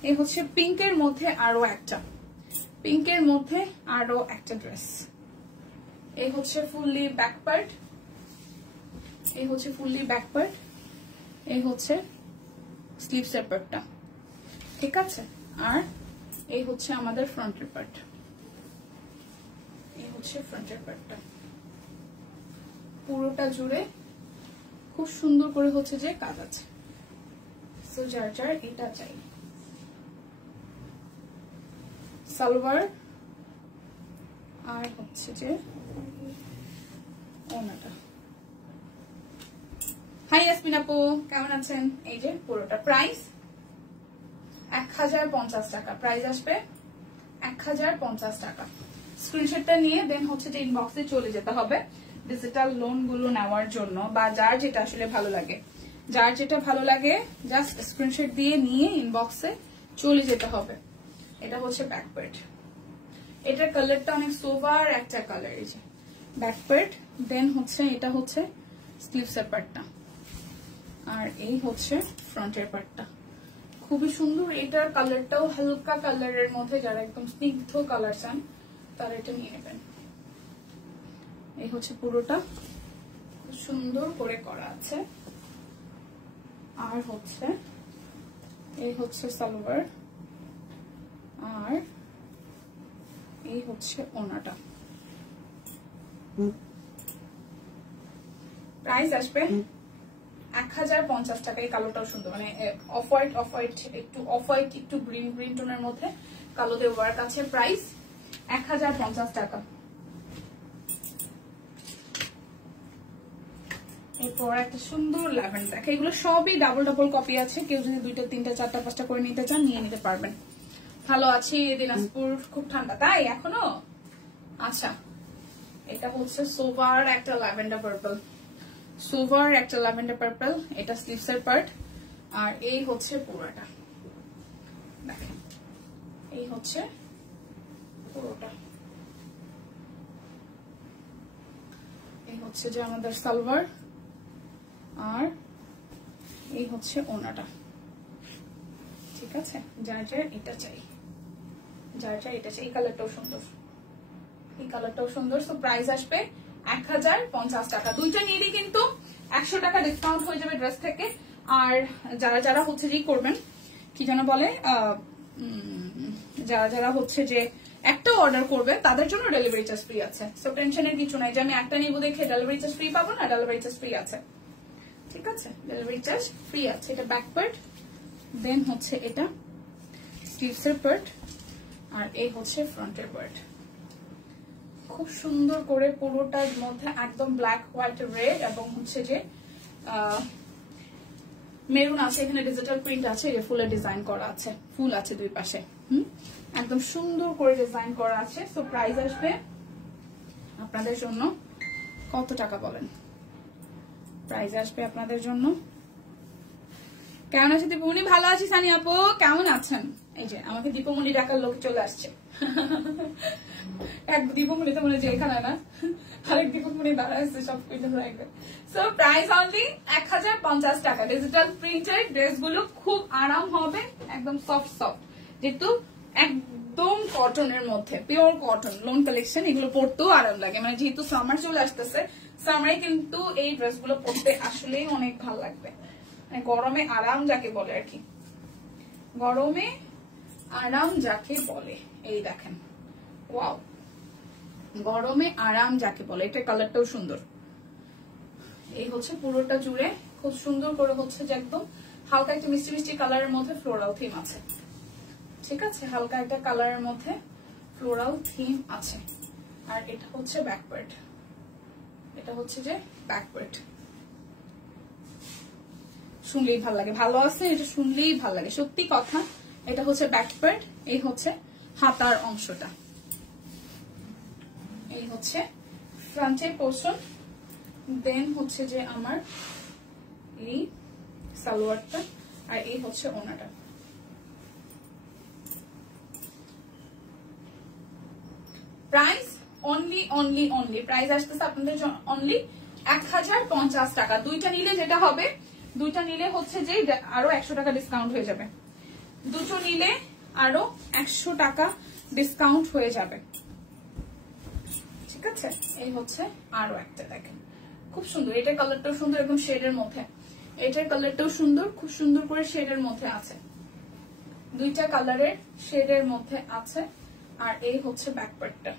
এই হচ্ছে পিঙ্কের মধ্যে আরো একটা, পিঙ্কের মধ্যে আরো একটা ড্রেস। এই হচ্ছে ফুললি ব্যাক পার্ট, এই হচ্ছে ফুললি ব্যাক পার্ট, এই হচ্ছে স্লিভসের পার্টটা। ঠিক আছে, আর এই হচ্ছে আমাদের ফ্রন্টের পার্ট, এই হচ্ছে ফ্রন্টের পার্টটা। পুরোটা জুড়ে খুব সুন্দর করে হচ্ছে যে কাজ আছে। সো যার যার এটা চাই, সালোয়ার আর হচ্ছে যে ওড়নাটা। হাই ইয়াসমিন আপু, কেমন আছেন? এই যে পুরোটা প্রাইস 1050 টাকা, প্রাইস আসবে 1050 টাকা। স্ক্রিনশটটা নিয়ে দেন হচ্ছে যে ইনবক্সে চলে যেতে হবে ডিজিটাল লোন গুলো নেওয়ার জন্য, বা যার যেটা আসলে ভালো লাগে, যার যেটা ভালো লাগে জাস্ট স্ক্রিনশট দিয়ে নিয়ে ইনবক্সে চলে যেতে হবে। এটা হচ্ছে ব্যাক পার্ট, এটার কালারটা অনেক সোভার একটা কালার, এই যে ব্যাক পার্ট। দেন হচ্ছে এটা হচ্ছে স্লিভসের পার্টটা, আর এই হচ্ছে ফ্রন্টের পার্টটা। খুবই সুন্দর, এটার কালারটাও হালকা কালারের মধ্যে, যারা একদম স্নিগ্ধ কালার চান তারা এটা নিয়ে নেবেন। এই হচ্ছে পুরোটা খুব সুন্দর করে করা আছে। আর হচ্ছে এই হচ্ছে সালোয়ার, আর এই হচ্ছে ওনাটা। প্রাইস আসবে 1050 টাকা। এই কালোটাও সুন্দর, মানে অফ হোয়াইট একটু গ্রিন টোনের মধ্যে কালোতে ওয়ার্ক আছে। প্রাইস 1050 টাকা। এরপর একটা সুন্দর ল্যাভেন্ডার দেখে, এগুলো সবই ডাবল কপি আছে, কেউ যদি 2টা 3টা 4টা 5টা করে নিতে চান নিয়ে নিতে পারবেন। ভালো আছি, দিনাজপুর খুব ঠান্ডা তাই এখনো? আচ্ছা, এটা হচ্ছে সোভার একটা ল্যাভেন্ডার পার্পল, এটা স্লিভসের পার্ট, আর এই হচ্ছে পুরোটা দেখেন, এই হচ্ছে পুরোটা। এই হচ্ছে যে আমাদের সালোয়ার, আর এই হচ্ছে ওনাটা। ঠিক আছে, যার এটা চাই, এই কালারটাও সুন্দর, সো প্রাইস আসবে 1050 টাকা। দুইটা নিলেই কিন্তু 100 টাকা ডিসকাউন্ট হয়ে যাবে ড্রেস থেকে। আর যারা হচ্ছে যে করবেন কি যেন বলে, যারা হচ্ছে যে একটা অর্ডার করবে তাদের জন্য ডেলিভারি চার্জ ফ্রি আছে। সো টেনশনের কিছু নাই যে আমি একটা নিব দেখে ডেলিভারি চার্জ ফ্রি পাবো না, ডেলিভারি চার্জ ফ্রি আছে। ঠিক আছে, ডেলিভারি চার্জ ফ্রি আছে। এটা ব্যাক পার্ট, দেন হচ্ছে এটা স্লিভসের পার্ট, আর এই হচ্ছে ফ্রন্টের পার্ট। খুব সুন্দর করে পুরোটার মধ্যে একদম ব্ল্যাক হোয়াইট রেড এবং হচ্ছে যে মেরুন আছে, এখানে ডিজিটাল প্রিন্ট আছে, ফুলের ডিজাইন করা আছে, ফুল আছে দুই পাশে, একদম সুন্দর করে ডিজাইন করা আছে। সো প্রাইস আসবে আপনাদের জন্য কত টাকা বলেন? প্রাইস আসবে আপনাদের জন্য, কেমন আছে দীপমণি? ভালো আছি সানি আপু, কেমন আছেন? এই যে আমাকে দীপমণি ডাকার লোক চলে আসছে। এক দীপমণি তো মনে যে এখানে না, আরেক দীপমণি দাঁড়া আসছে সব কিছু একদম। সো প্রাইস অনলি 1050 টাকা। ডিজিটাল প্রিন্টেড ড্রেস গুলো খুব আরাম হবে, একদম সফট, যেহেতু একদম কটনের মধ্যে, পিওর কটন লোন কালেকশন, এগুলো পরতেও আরাম লাগে। মানে যেহেতু সামার চলে আসতেছে, সামারে কিন্তু এই ড্রেস গুলো পরতে আসলেই অনেক ভালো লাগবে। গরমে আরাম যাকে বলে আর কি, গরমে আরাম যাকে বলে, এই দেখেন ওয়াও, গরমে আরাম যাকে বলে। এটা কালারটাও সুন্দর। এই হচ্ছে পুরোটা জুড়ে খুব সুন্দর করে হচ্ছে যে একদম হালকা একটা মিষ্টি কালারের মধ্যে ফ্লোরাল থিম আছে। ঠিক আছে, হালকা একটা কালারের মধ্যে ফ্লোরাল থিম আছে। আর এটা হচ্ছে ব্যাক পার্ট, এটা হচ্ছে যে ব্যাক পার্ট। শুনলেই ভাল লাগে, ভালো আছে, এটা শুনলেই ভাল লাগে, সত্যি কথা। এটা হচ্ছে ব্যাক পার্ট, এই হচ্ছে হাতার অংশটা, এই হচ্ছে ফ্রন্টের পোর্শন, দেন হচ্ছে যে আমার এই সালোয়ারটা, আর এই হচ্ছে ওনাটা। প্রাইস অনলি প্রাইস আসতেছে আপনাদের জন্য অনলি 1050 টাকা। দুইটা নিলে যেটা হবে, দুইটা নিলে হচ্ছে যে আরো 100 টাকা ডিসকাউন্ট হয়ে যাবে, দুটো নিলে আরো 100 টাকা ডিসকাউন্ট হয়ে যাবে। ঠিক আছে, এই হচ্ছে আরো একটা, দেখেন খুব সুন্দর, এটার কালারটাও সুন্দর এবং শেডের মধ্যে, এটার কালারটাও সুন্দর, খুব সুন্দর করে শেডের মধ্যে আছে, দুইটা কালারের শেডের মধ্যে আছে। আর এই হচ্ছে ব্যাক পার্টটা,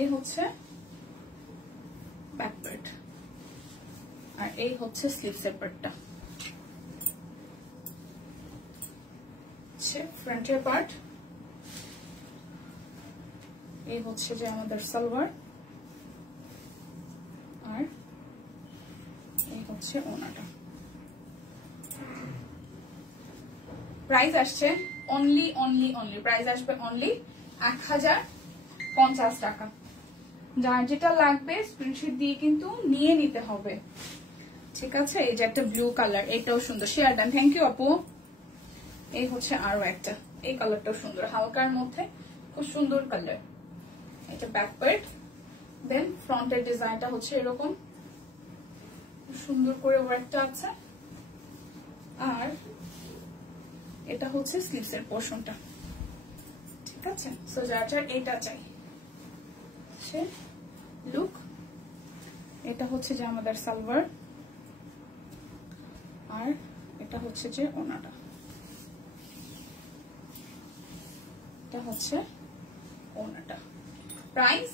এই হচ্ছে ব্যাক পার্ট, আর এই হচ্ছে স্লিভসের পার্টটা, ফ্রন্টের পার্ট। এই হচ্ছে যে আমাদের সালোয়ার, আর এই হচ্ছে ওনাটা। প্রাইস আসছে অনলি প্রাইস আসবে অনলি 50 টাকা। যার যেটা লাগবে স্ক্রিনশট দিয়ে কিন্তু নিয়ে নিতে হবে, ঠিক আছে। এই যে একটা ব্লু কালার, এটাও সুন্দর, শেয়ার দেন, থ্যাংক ইউ আপু। এই হচ্ছে আরো একটা, এই কালারটাও সুন্দর, হালকার মধ্যে খুব সুন্দর কালার। এটা ব্যাক পার্ট, দেন ফ্রন্টের ডিজাইনটা হচ্ছে এরকম সুন্দর করে ওয়ার্কটা আছে, আর এটা হচ্ছে স্লিভসের পোর্শনটা, ঠিক আছে। সো যার যার এটা চাই সে লুক, এটা হচ্ছে যে আমাদের সালোয়ার, আর এটা হচ্ছে যে ওনাটা, এটা হচ্ছে ওনাটা। প্রাইস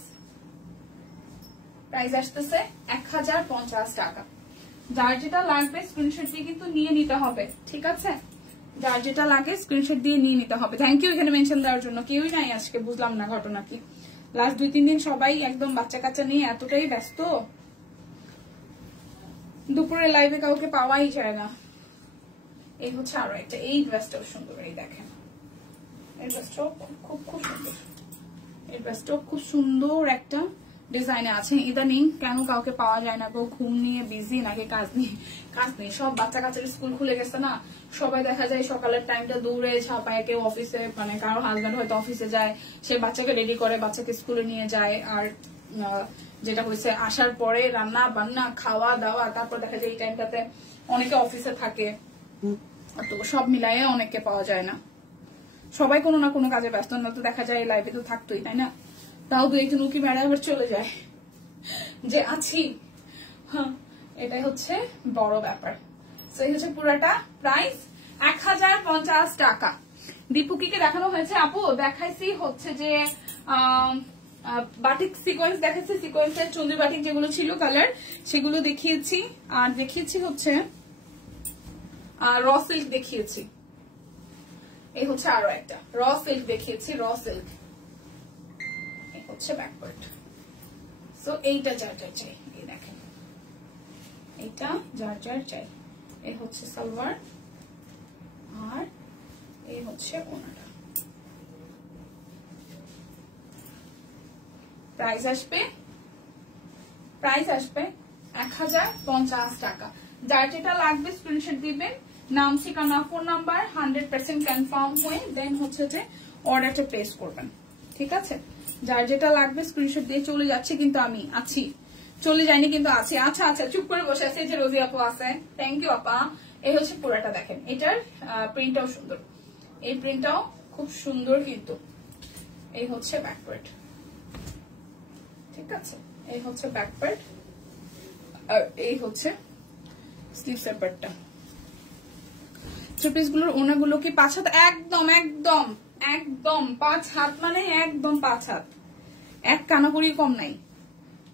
আসতেছে 1050 টাকা। যার যেটা লাগবে স্ক্রিনশট দিয়ে কিন্তু নিয়ে নিতে হবে, ঠিক আছে। যার যেটা লাগে স্ক্রিনশট দিয়ে নিয়ে নিতে হবে। থ্যাংক ইউ এখানে মেনশন দেওয়ার জন্য। কেউই নাই আজকে, বুঝলাম না ঘটনা কি। লাস্ট 2-3 দিন সবাই একদম বাচ্চা কাচ্চা নিয়ে এতটাই ব্যস্ত, দুপুরে লাইভে কাউকে পাওয়াই যায় না। এই হচ্ছে আরো একটা, এই ড্রেসটাও সুন্দর, এই দেখেন এই ড্রেসটাও খুব খুব সুন্দর, এই ড্রেসটাও খুব সুন্দর একটা ডিজাইনে আছে। ইদানিং কেন কাউকে পাওয়া যায় না গো, ঘুম নিয়ে বিজি নাকি কাজ নেই, সব বাচ্চা কাচ্চার স্কুল খুলে গেছে না, সবাই দেখা যায় সকালের টাইমটা দৌড়ে ছাপায়, কেউ অফিসে, মানে কারো হাজবেন্ড হয়তো অফিসে যায়, সে বাচ্চাকে রেডি করে বাচ্চাকে স্কুলে নিয়ে যায়, আর যেটা হয়েছে আসার পরে রান্না বান্না খাওয়া দাওয়া, তারপর দেখা যায় এই টাইমটাতে অনেকে অফিসে থাকে, তো সব মিলাইয়ে অনেককে পাওয়া যায় না, সবাই কোনো না কোনো কাজে ব্যস্ত, না তো দেখা যায় লাইফে তো থাকতোই, তাই না। তাও 2-1 উকি মেরে আবার চলে যায় যে আছি, হ্যাঁ এটাই হচ্ছে বড় ব্যাপার। এই হচ্ছে পুরাটা প্রাইস 1050 টাকা। দীপুকিকে দেখানো হয়েছে আপু, দেখাইছি হচ্ছে যে বাটিক সিকোয়েন্স দেখাচ্ছি, সিকোয়েন্সের চুন্দি বাটিক যেগুলো ছিল কালার সেগুলো দেখিয়েছি, আর দেখিয়েছি হচ্ছে র সিল্ক দেখিয়েছি। এই হচ্ছে আরো একটা র সিল্ক দেখিয়েছি, র সিল্ক হচ্ছে ব্যাকওয়ার্ড। সো এইটা যার যার চাই, এই দেখেন এইটা যার যার চাই। এই হচ্ছে সালোয়ার, আর এই হচ্ছে ওনাটা। প্রাইস আসবে 1050 টাকা। যার যেটা লাগবে স্ক্রিনশট দিবেন, নাম ঠিকানা ফোন নাম্বার 100% কনফার্ম হয়ে দেন হচ্ছে যে অর্ডারটা প্লেস করবেন, ঠিক আছে। যার যেটা লাগবে স্ক্রিনশট দিয়ে চলে যাচ্ছে, কিন্তু আমি আছি, চলে যায়নি কিন্তু আছি। আচ্ছা আচ্ছা, চুপ করে বসে আছে, যে রোজি আপু আছে, থ্যাংক ইউ আপা। এই হচ্ছে পুরাটা, দেখেন এটার প্রিন্টটাও সুন্দর, এই প্রিন্টটাও খুব সুন্দর, কিন্তু এই হচ্ছে ব্যাকওয়ার্ড, ঠিক আছে। এই হচ্ছে ব্যাকওয়ার্ড, আর এই হচ্ছে স্লিভসের পার্টটা। থ্রি পিস গুলোর ওনাগুলো কি 5 হাত? একদম একদম একদম 5 হাত, মানে একদম 5 হাত, এক কানাকড়ি কম নাই,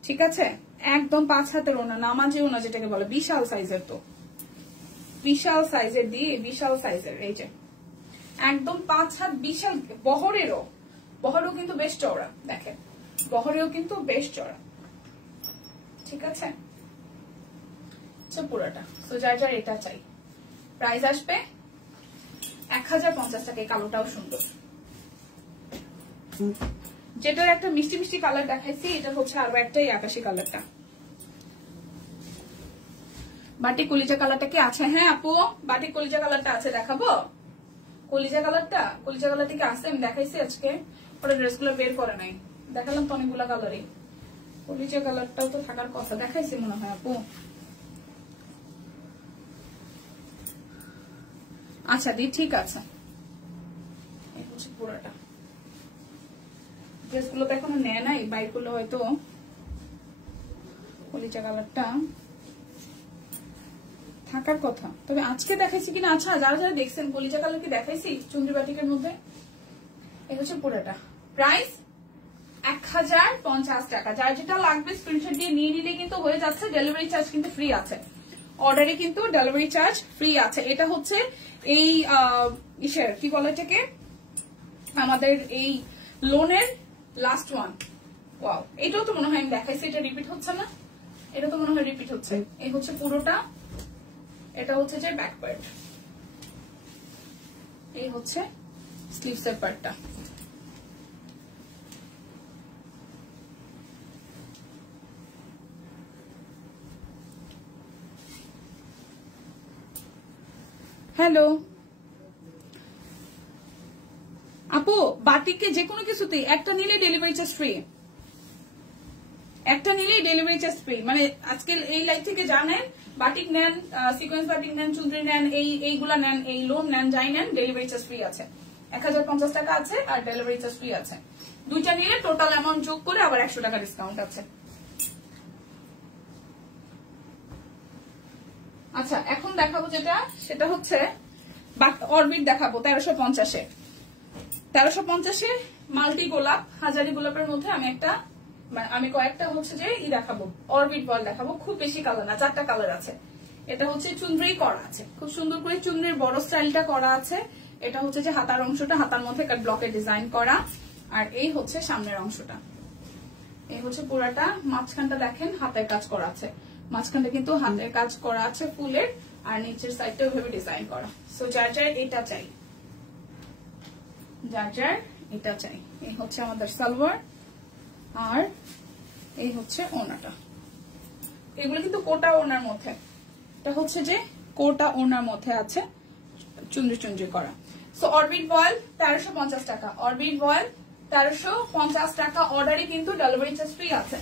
ঠিক আছে। একদম 5 হাতের ওনা, নামাজি ওনা যেটাকে বলে, বিশাল সাইজের, তো বিশাল সাইজের দিয়ে বিশাল সাইজের, এই যে একদম 5 হাত, বিশাল বহরেও কিন্তু বেশ চওড়া, দেখেন বহরেও কিন্তু বেশ চওড়া, ঠিক আছে। পুরোটা। তো যার যার এটা চাই, প্রাইস আসবে 1050 টাকা। কালোটাও সুন্দর, যেটার একটা মিষ্টি মিষ্টি কালার দেখাইছি, এটা হচ্ছে আরো একটা আকাশি কালারটা। বাটিক কলিজা কালারটা কি আছে? হ্যাঁ আপু, বাটিক কলিজা কালারটা আছে, দেখাবো। কলিজা কালারটা কি আছে, আমি দেখাইছি আজকে, ওরা ড্রেসগুলো বের করে নাই, দেখালাম তো অনেকগুলো কালারই। কলিজা কালারটাও তো থাকার কথা, দেখাইছি মনে হয় আপু। আচ্ছা দি, ঠিক আছে। এই হচ্ছে পুরোটা, ড্রেসগুলো তো এখনো নেয় নাই, বাইকগুলো হয়তো কলিজা কালারটা থাকার কথা, তবে আজকে দেখাইছি কিনা। আচ্ছা, যারা যারা দেখছেন কলিজা কালার কি দেখাইছি চুন্দ্রি বাটিকের মধ্যে। এই হচ্ছে পুরোটা, প্রাইস 1050 টাকা। যার যেটা লাগবে স্ক্রিনশট দিয়ে নিয়ে নিলে কিন্তু হয়ে যাচ্ছে। ডেলিভারি চার্জ কিন্তু ফ্রি আছে, অর্ডারে কিন্তু ডেলিভারি চার্জ ফ্রি আছে। এটা হচ্ছে এই ইসের কি বলে এটাকে, আমাদের এই লোনের লাস্ট ওয়ান। ওয়াও, এটাও তো মনে হয় আমি দেখাইছি, এটা রিপিট হচ্ছে না, এটা তো মনে হয় রিপিট হচ্ছে। এই হচ্ছে পুরোটা, এটা হচ্ছে যে ব্যাক পার্ট, এই হচ্ছে স্লিভসের পার্টটা। হ্যালো আপু, বাটিকে যে কোনো কিছুতেই একটা নিলে ডেলিভারি চার্জ ফ্রি, একটা নিলেই ডেলিভারি চার্জ ফ্রি। মানে আজকে এই লাইভ থেকে জানেন, বাটিক নেন, সিকোয়েন্স বাটিক নেন, চুনরি নেন, এইগুলা নেন, এই লোন নেন, যাই নেন, ডেলিভারি চার্জ ফ্রি আছে। 1050 টাকা আছে আর ডেলিভারি চার্জ ফ্রি আছে। দুইটা নিলে টোটাল অ্যামাউন্ট যোগ করে আবার 100 টাকা ডিসকাউন্ট আছে। আচ্ছা, এখন দেখাবো যেটা, সেটা হচ্ছে অরবিট দেখাবো 1350-এ। 1350-এ মাল্টি গোলাপ, হাজারি গোলাপের মধ্যে আমি কয়েকটা হচ্ছে যে দেখাবো, অরবিট বল দেখাবো। খুব বেশি কালার না, 4টা কালার আছে। এটা হচ্ছে চুনরি করা আছে, খুব সুন্দর করে চুনরির বড় স্টাইলটা করা আছে। এটা হচ্ছে যে হাতার অংশটা, হাতার মধ্যে ব্লকে ডিজাইন করা, আর এই হচ্ছে সামনের অংশটা। এই হচ্ছে পুরাটা, মাঝখানটা দেখেন হাতের কাজ করা আছে, মাঝখানটা কিন্তু হাতের কাজ করা আছে ফুলের, আর নিচের সাইডটা ওইভাবে ডিজাইন করা। সো যার যার এটা চাই, যার যার এটা চাই। এই হচ্ছে আমাদের সালোয়ার, আর এই হচ্ছে ওড়নাটা। এগুলো কিন্তু কোটা ওড়নার মধ্যে, এটা হচ্ছে যে কোটা ওড়নার মধ্যে আছে, চুনরি চুনরি করা। সো অরবিট বয়েল 1350 টাকা, অরবিট বয়েল 1350 টাকা। অর্ডারে কিন্তু ডেলিভারি চার্জ ফ্রি আছে,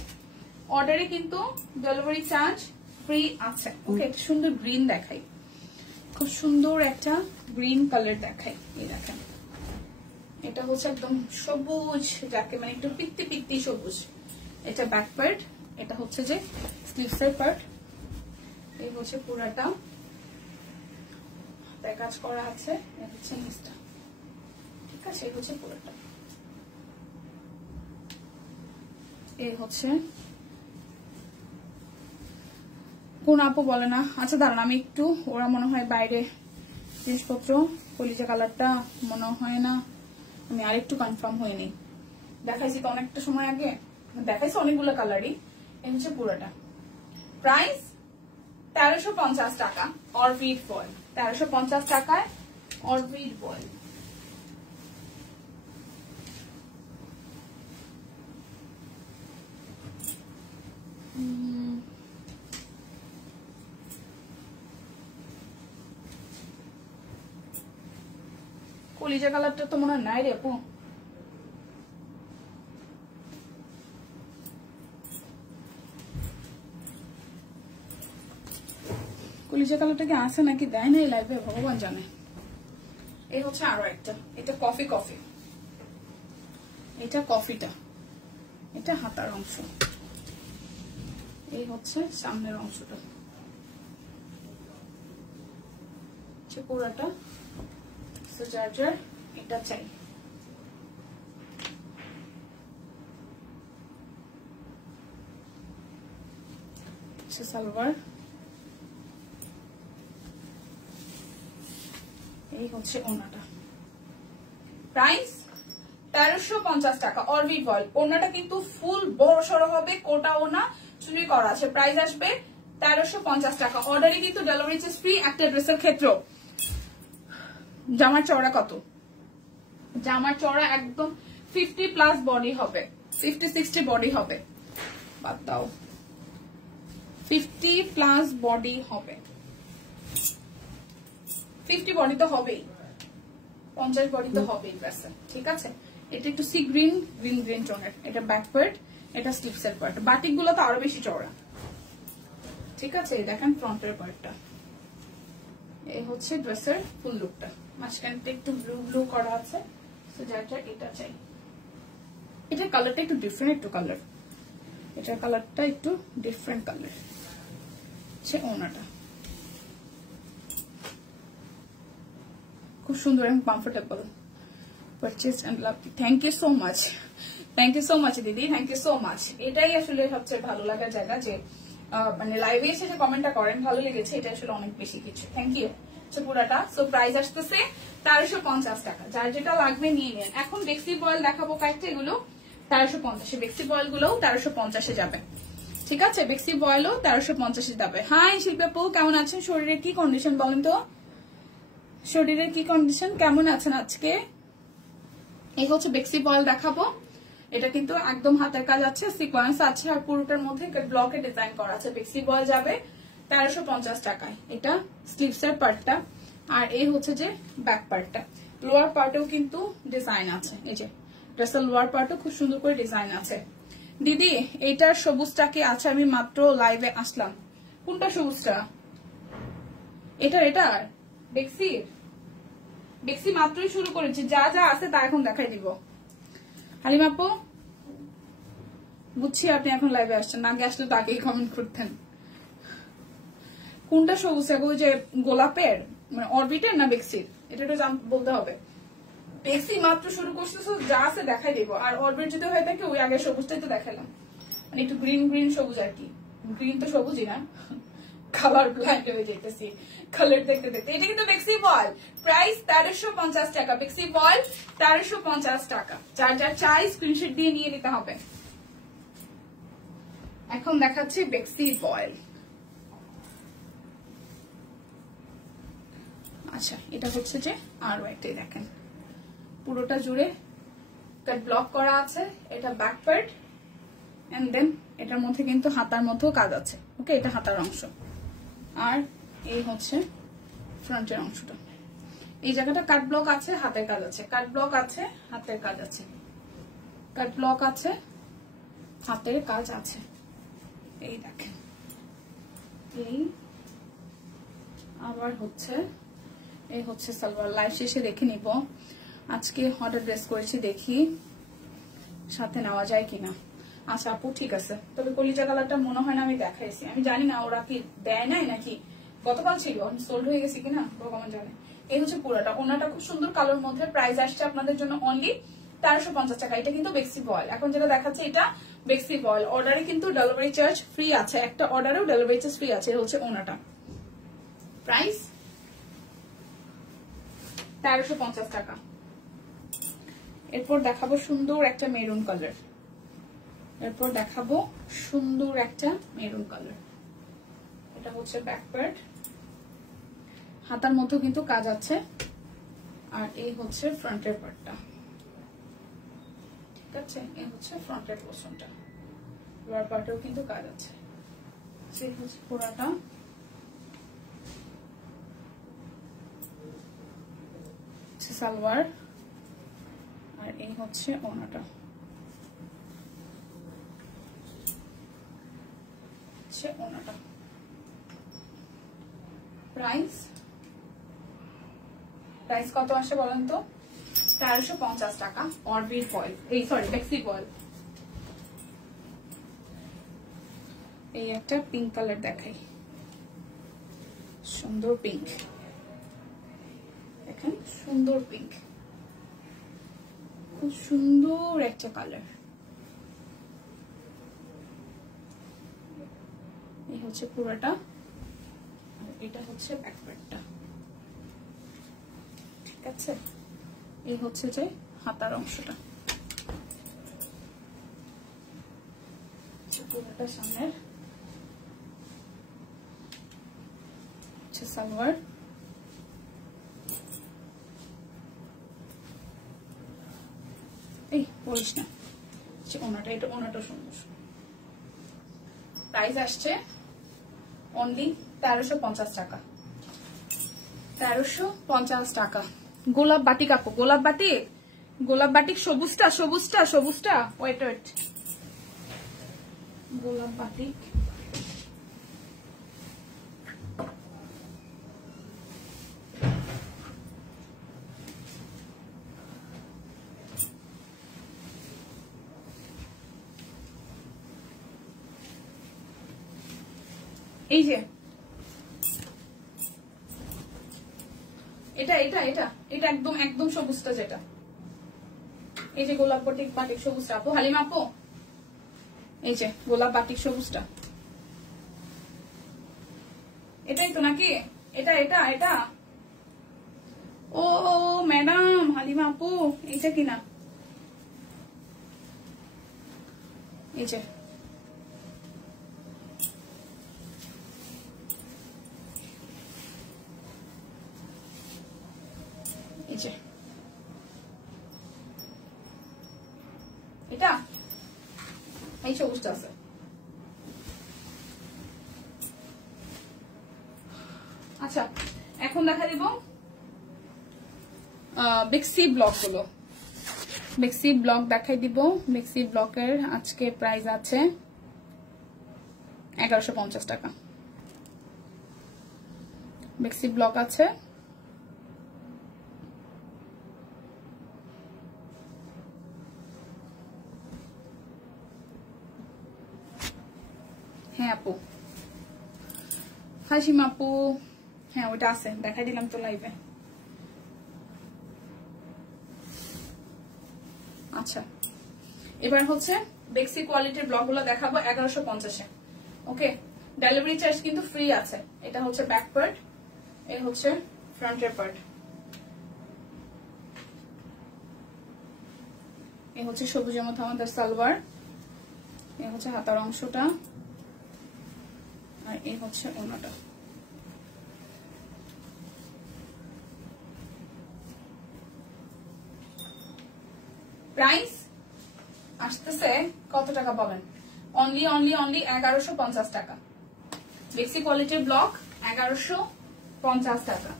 অর্ডারে কিন্তু ডেলিভারি চার্জ ফ্রি আছে। ওকে, একটা সুন্দর গ্রিন দেখাই, খুব সুন্দর একটা গ্রিন কালার দেখাই। এই দেখেন, এটা হচ্ছে একদম সবুজ, যাকে মানে একটু পিত্তি পিত্তি সবুজ। এটা ব্যাক পার্ট, এটা হচ্ছে যে স্লিভসের পার্ট। এই হচ্ছে পুরাটা হাতে কাজ করা আছে, এটা হচ্ছে নিচটা, ঠিক আছে। এই হচ্ছে পুরাটা, এই হচ্ছে। কোন আপু বলে না, আচ্ছা দাঁড়ান আমি একটু, ওরা মনে হয় বাইরে জিনিসপত্র, কলিজা কালারটা মনে হয় না, আমি আরেকটু কনফার্ম হয়ে নিই। দেখাইছি তো অনেকটা সময় আগে, দেখাইছি অনেকগুলো কালারই। এই হচ্ছে পুরোটা। প্রাইস 1350 টাকা, অরবিট বয়েল 1350 টাকায়, অরবিট বয়েল। কলিজা কালারটা তো মনে হয় নাই রে আপু, কলিজা কালারটা কি আছে নাকি দেয় না এই লাইভে, ভগবান জানে। এই হচ্ছে আরো একটা, এটা কফি কফি, এটা কফিটা, এটা হাতার অংশ, এই হচ্ছে সামনের অংশটা, পুরাটা। যার যার এটা চাই। সালোয়ার, এই হচ্ছে ওড়নাটা। প্রাইস 1350 টাকা, অরবিট বয়েল। ওড়নাটা কিন্তু ফুল বড় সড়ো হবে, কোটা ওড়না, চুরি করা আছে। প্রাইস আসবে 1350 টাকা। অর্ডারে কিন্তু ডেলিভারি চার্জ ফ্রি একটা ড্রেসের ক্ষেত্রে। জামার চওড়া কত? জামার চওড়া একদম 50+ বডি হবে, 50-60 বডি হবে, বাদ দাও, 50+ বডি হবে, 50 বডি তো হবেই, 50 বডি তো হবেই ড্রেসে, ঠিক আছে। এটা একটু সি গ্রিন গ্রিন গ্রিন টোনের, এটা ব্যাক পার্ট, এটা স্লিভসের পার্ট। বাটিক গুলো তো আরো বেশি চওড়া, ঠিক আছে। দেখেন ফ্রন্টের পার্টটা, এই হচ্ছে ড্রেসের ফুল লুকটা। মাঝখানটা একটু ব্লু ব্লু করা আছে, তো যার যার এটা চাই। এটার কালারটা একটু ডিফারেন্ট, একটু কালার, এটার কালারটা একটু ডিফারেন্ট কালার। সে ওনাটা খুব সুন্দর এবং comfortable. Purchase and love, thank you so much, thank you so much দিদি, থ্যাংক ইউ সো মাচ। এটাই আসলে সবচেয়ে ভালো লাগার জায়গা, যে মানে লাইভে এসে যে কমেন্টটা করেন, ভালো লেগেছে, এটা আসলে অনেক বেশি কিছু। Thank you. পুরাটা সো প্রাইস আসতেছে 1350 টাকা। যার যেটা লাগবে নিয়ে নেন। এখন বেক্সি বয়েল দেখাবো কয়েকটা, এগুলো 1350। বেক্সি বয়েল গুলো 1350 যাবে, ঠিক আছে। বেক্সি বয়েলও 1350 যাবে। হাই শিল্পাপু, কেমন আছেন? শরীরের কি কন্ডিশন বলেন তো, শরীরের কি কন্ডিশন, কেমন আছেন আজকে? এই হচ্ছে বেক্সি বয়েল দেখাবো। এটা কিন্তু একদম হাতের কাজ আছে, সিকোয়েন্স আছে, আর পুরোটার মধ্যে ব্লকে ডিজাইন করা আছে। বেক্সি বয়েল যাবে 1350 টাকায়। এটা স্লিভসের পার্টটা, আর এই হচ্ছে যে ব্যাক পার্টটা, লোয়ার পার্টেও কিন্তু ডিজাইন আছে। এই যে ড্রেসের লোয়ার পার্টেও খুব সুন্দর করে ডিজাইন আছে। দিদি এইটার সবুজটা কি আছে? আমি মাত্র লাইভে আসলাম। কোনটা সবুজটা? এটার দেখছি মাত্রই শুরু করেছি, যা যা আছে তা এখন দেখাই দিব। হালিমা আপু বুঝছি আপনি এখন লাইভে আসছেন, আগে আসলে তো আগেই কমেন্ট করতেন। কোনটা সবুজ? ওই যে গোলাপের মানে অরবিটের না বেক্সির? এটা বলতে হবে। বেক্সি মাত্র শুরু করছে, যা আছে দেখাই দিব। আর অরবিট যদি হয়ে থাকে ওই আগে সবুজটাই তো দেখালাম, মানে একটু গ্রিন গ্রিন সবুজ আর কি। গ্রিন তো সবুজই না, কালার ব্লাইন্ড হয়ে যেতেছি কালার দেখতে দেখতে। এটা কিন্তু বেক্সি বয়েল, প্রাইস 1350 টাকা। বেক্সি বয়েল 1350 টাকা। যার যার চাই স্ক্রিনশট দিয়ে নিয়ে নিতে হবে। এখন দেখাচ্ছি বেক্সি বয়েল। আচ্ছা এটা হচ্ছে যে আরো একটাই দেখেন, পুরোটা জুড়ে কাট ব্লক করা আছে। এটা ব্যাক পার্ট এন্ড দেন এটার মধ্যে কিন্তু হাতার মধ্যেও কাজ আছে। ওকে, এটা হাতার অংশ। আর এই হচ্ছে ফ্রন্টের অংশটা। এই জায়গাটা কাট ব্লক আছে, হাতের কাজ আছে। কাট ব্লক আছে, হাতের কাজ আছে। কাট ব্লক আছে, হাতের কাজ আছে। এই দেখেন, এই আবার হচ্ছে এই হচ্ছে সালোয়ার। লাইভ শেষে দেখে নিব আজকে হঠাৎ ড্রেস করেছি, দেখি সাথে নেওয়া যায় কিনা। আচ্ছা আপু ঠিক আছে, তবে কলিজা কালারটা মনে হয় না আমি দেখাইছি। আমি জানি না ওরা কি দেয় নাই নাকি গতকাল ছিল, সোল্ড হয়ে গেছে কিনা ভগবান জানে। এই হচ্ছে পুরোটা। ওনাটা খুব সুন্দর কালোর মধ্যে। প্রাইস আসছে আপনাদের জন্য অনলি 1350 টাকা। এটা কিন্তু বেক্সি বয়েল। এখন যেটা দেখাচ্ছে এটা বেক্সি বয়েল। অর্ডারে কিন্তু ডেলিভারি চার্জ ফ্রি আছে, একটা অর্ডারেও ডেলিভারি চার্জ ফ্রি আছে। এটা হচ্ছে ওনাটা, প্রাইস 1350 টাকা। এরপর দেখাবো সুন্দর একটা মেরুন কালার। এটা হচ্ছে ব্যাক পার্ট, হাতার মধ্যেও কিন্তু কাজ আছে। আর এই হচ্ছে ফ্রন্টের পার্টটা, ঠিক আছে? এই হচ্ছে ফ্রন্টের পোর্শনটা, লোয়ার পার্টেও কিন্তু কাজ আছে। সেই হচ্ছে পুরাটা। সালোয়ার আর এই হচ্ছে ওনাটা, ওনাটা। প্রাইস কত আসে বলেন তো? 1350 টাকা। অরবিট বয়েল, এই সরি বেক্সি বয়েল। এই একটা পিঙ্ক কালার দেখাই, সুন্দর পিঙ্ক। দেখেন সুন্দর পিঙ্ক, খুব সুন্দর একটা কালার। এই হচ্ছে পুরোটা, এটা হচ্ছে ব্যাক পার্টটা, ঠিক আছে? এই হচ্ছে যে হাতার অংশটা, পুরোটা সামনের হচ্ছে সালোয়ার। এই বলিস না, ওনাটা, এটা ওনাটা সুন্দর। প্রাইস আসছে অনলি 1350 টাকা। 1350 টাকা। গোলাপ বাটিক আপু, গোলাপ বাটিক সবুজটা ওয়েট গোলাপ বাটিক। এই যে এটা এটা এটা এটা একদম একদম সবুজটা, যেটা এই যে গোলাপ বাটিক সবুজটা আপু, হালিমা আপু, এই যে গোলাপ বাটিক সবুজটা, এটাই তো নাকি? এটা এটা এটা ও ম্যাডাম হালিমা আপু, এইটা কিনা? এই যে এটা এই সবুজটা আছে। আচ্ছা এখন দেখা দিব বেক্সি ব্লক গুলো, বেক্সি ব্লক দেখাই দিব। বেক্সি ব্লকের আজকে প্রাইস আছে 1150 টাকা। বেক্সি ব্লক আছে হ্যাঁ আপু, হাসিম আপু, হ্যাঁ ওটা আছে, দেখাই দিলাম তো লাইভে। আচ্ছা এবার হচ্ছে বেক্সি কোয়ালিটির ব্লক গুলো দেখাবো 1150-এ। ওকে, ডেলিভারি চার্জ কিন্তু ফ্রি আছে। এটা হচ্ছে ব্যাক পার্ট, এই হচ্ছে ফ্রন্টের পার্ট, এই হচ্ছে সবুজের মধ্যে আমাদের সালোয়ার, এই হচ্ছে হাতার অংশটা, আর এই হচ্ছে ওড়নাটা। প্রাইস আসতেছে কত টাকা বলেন? অনলি 1150 টাকা। বেক্সি কোয়ালিটির ব্লক 1150 টাকা।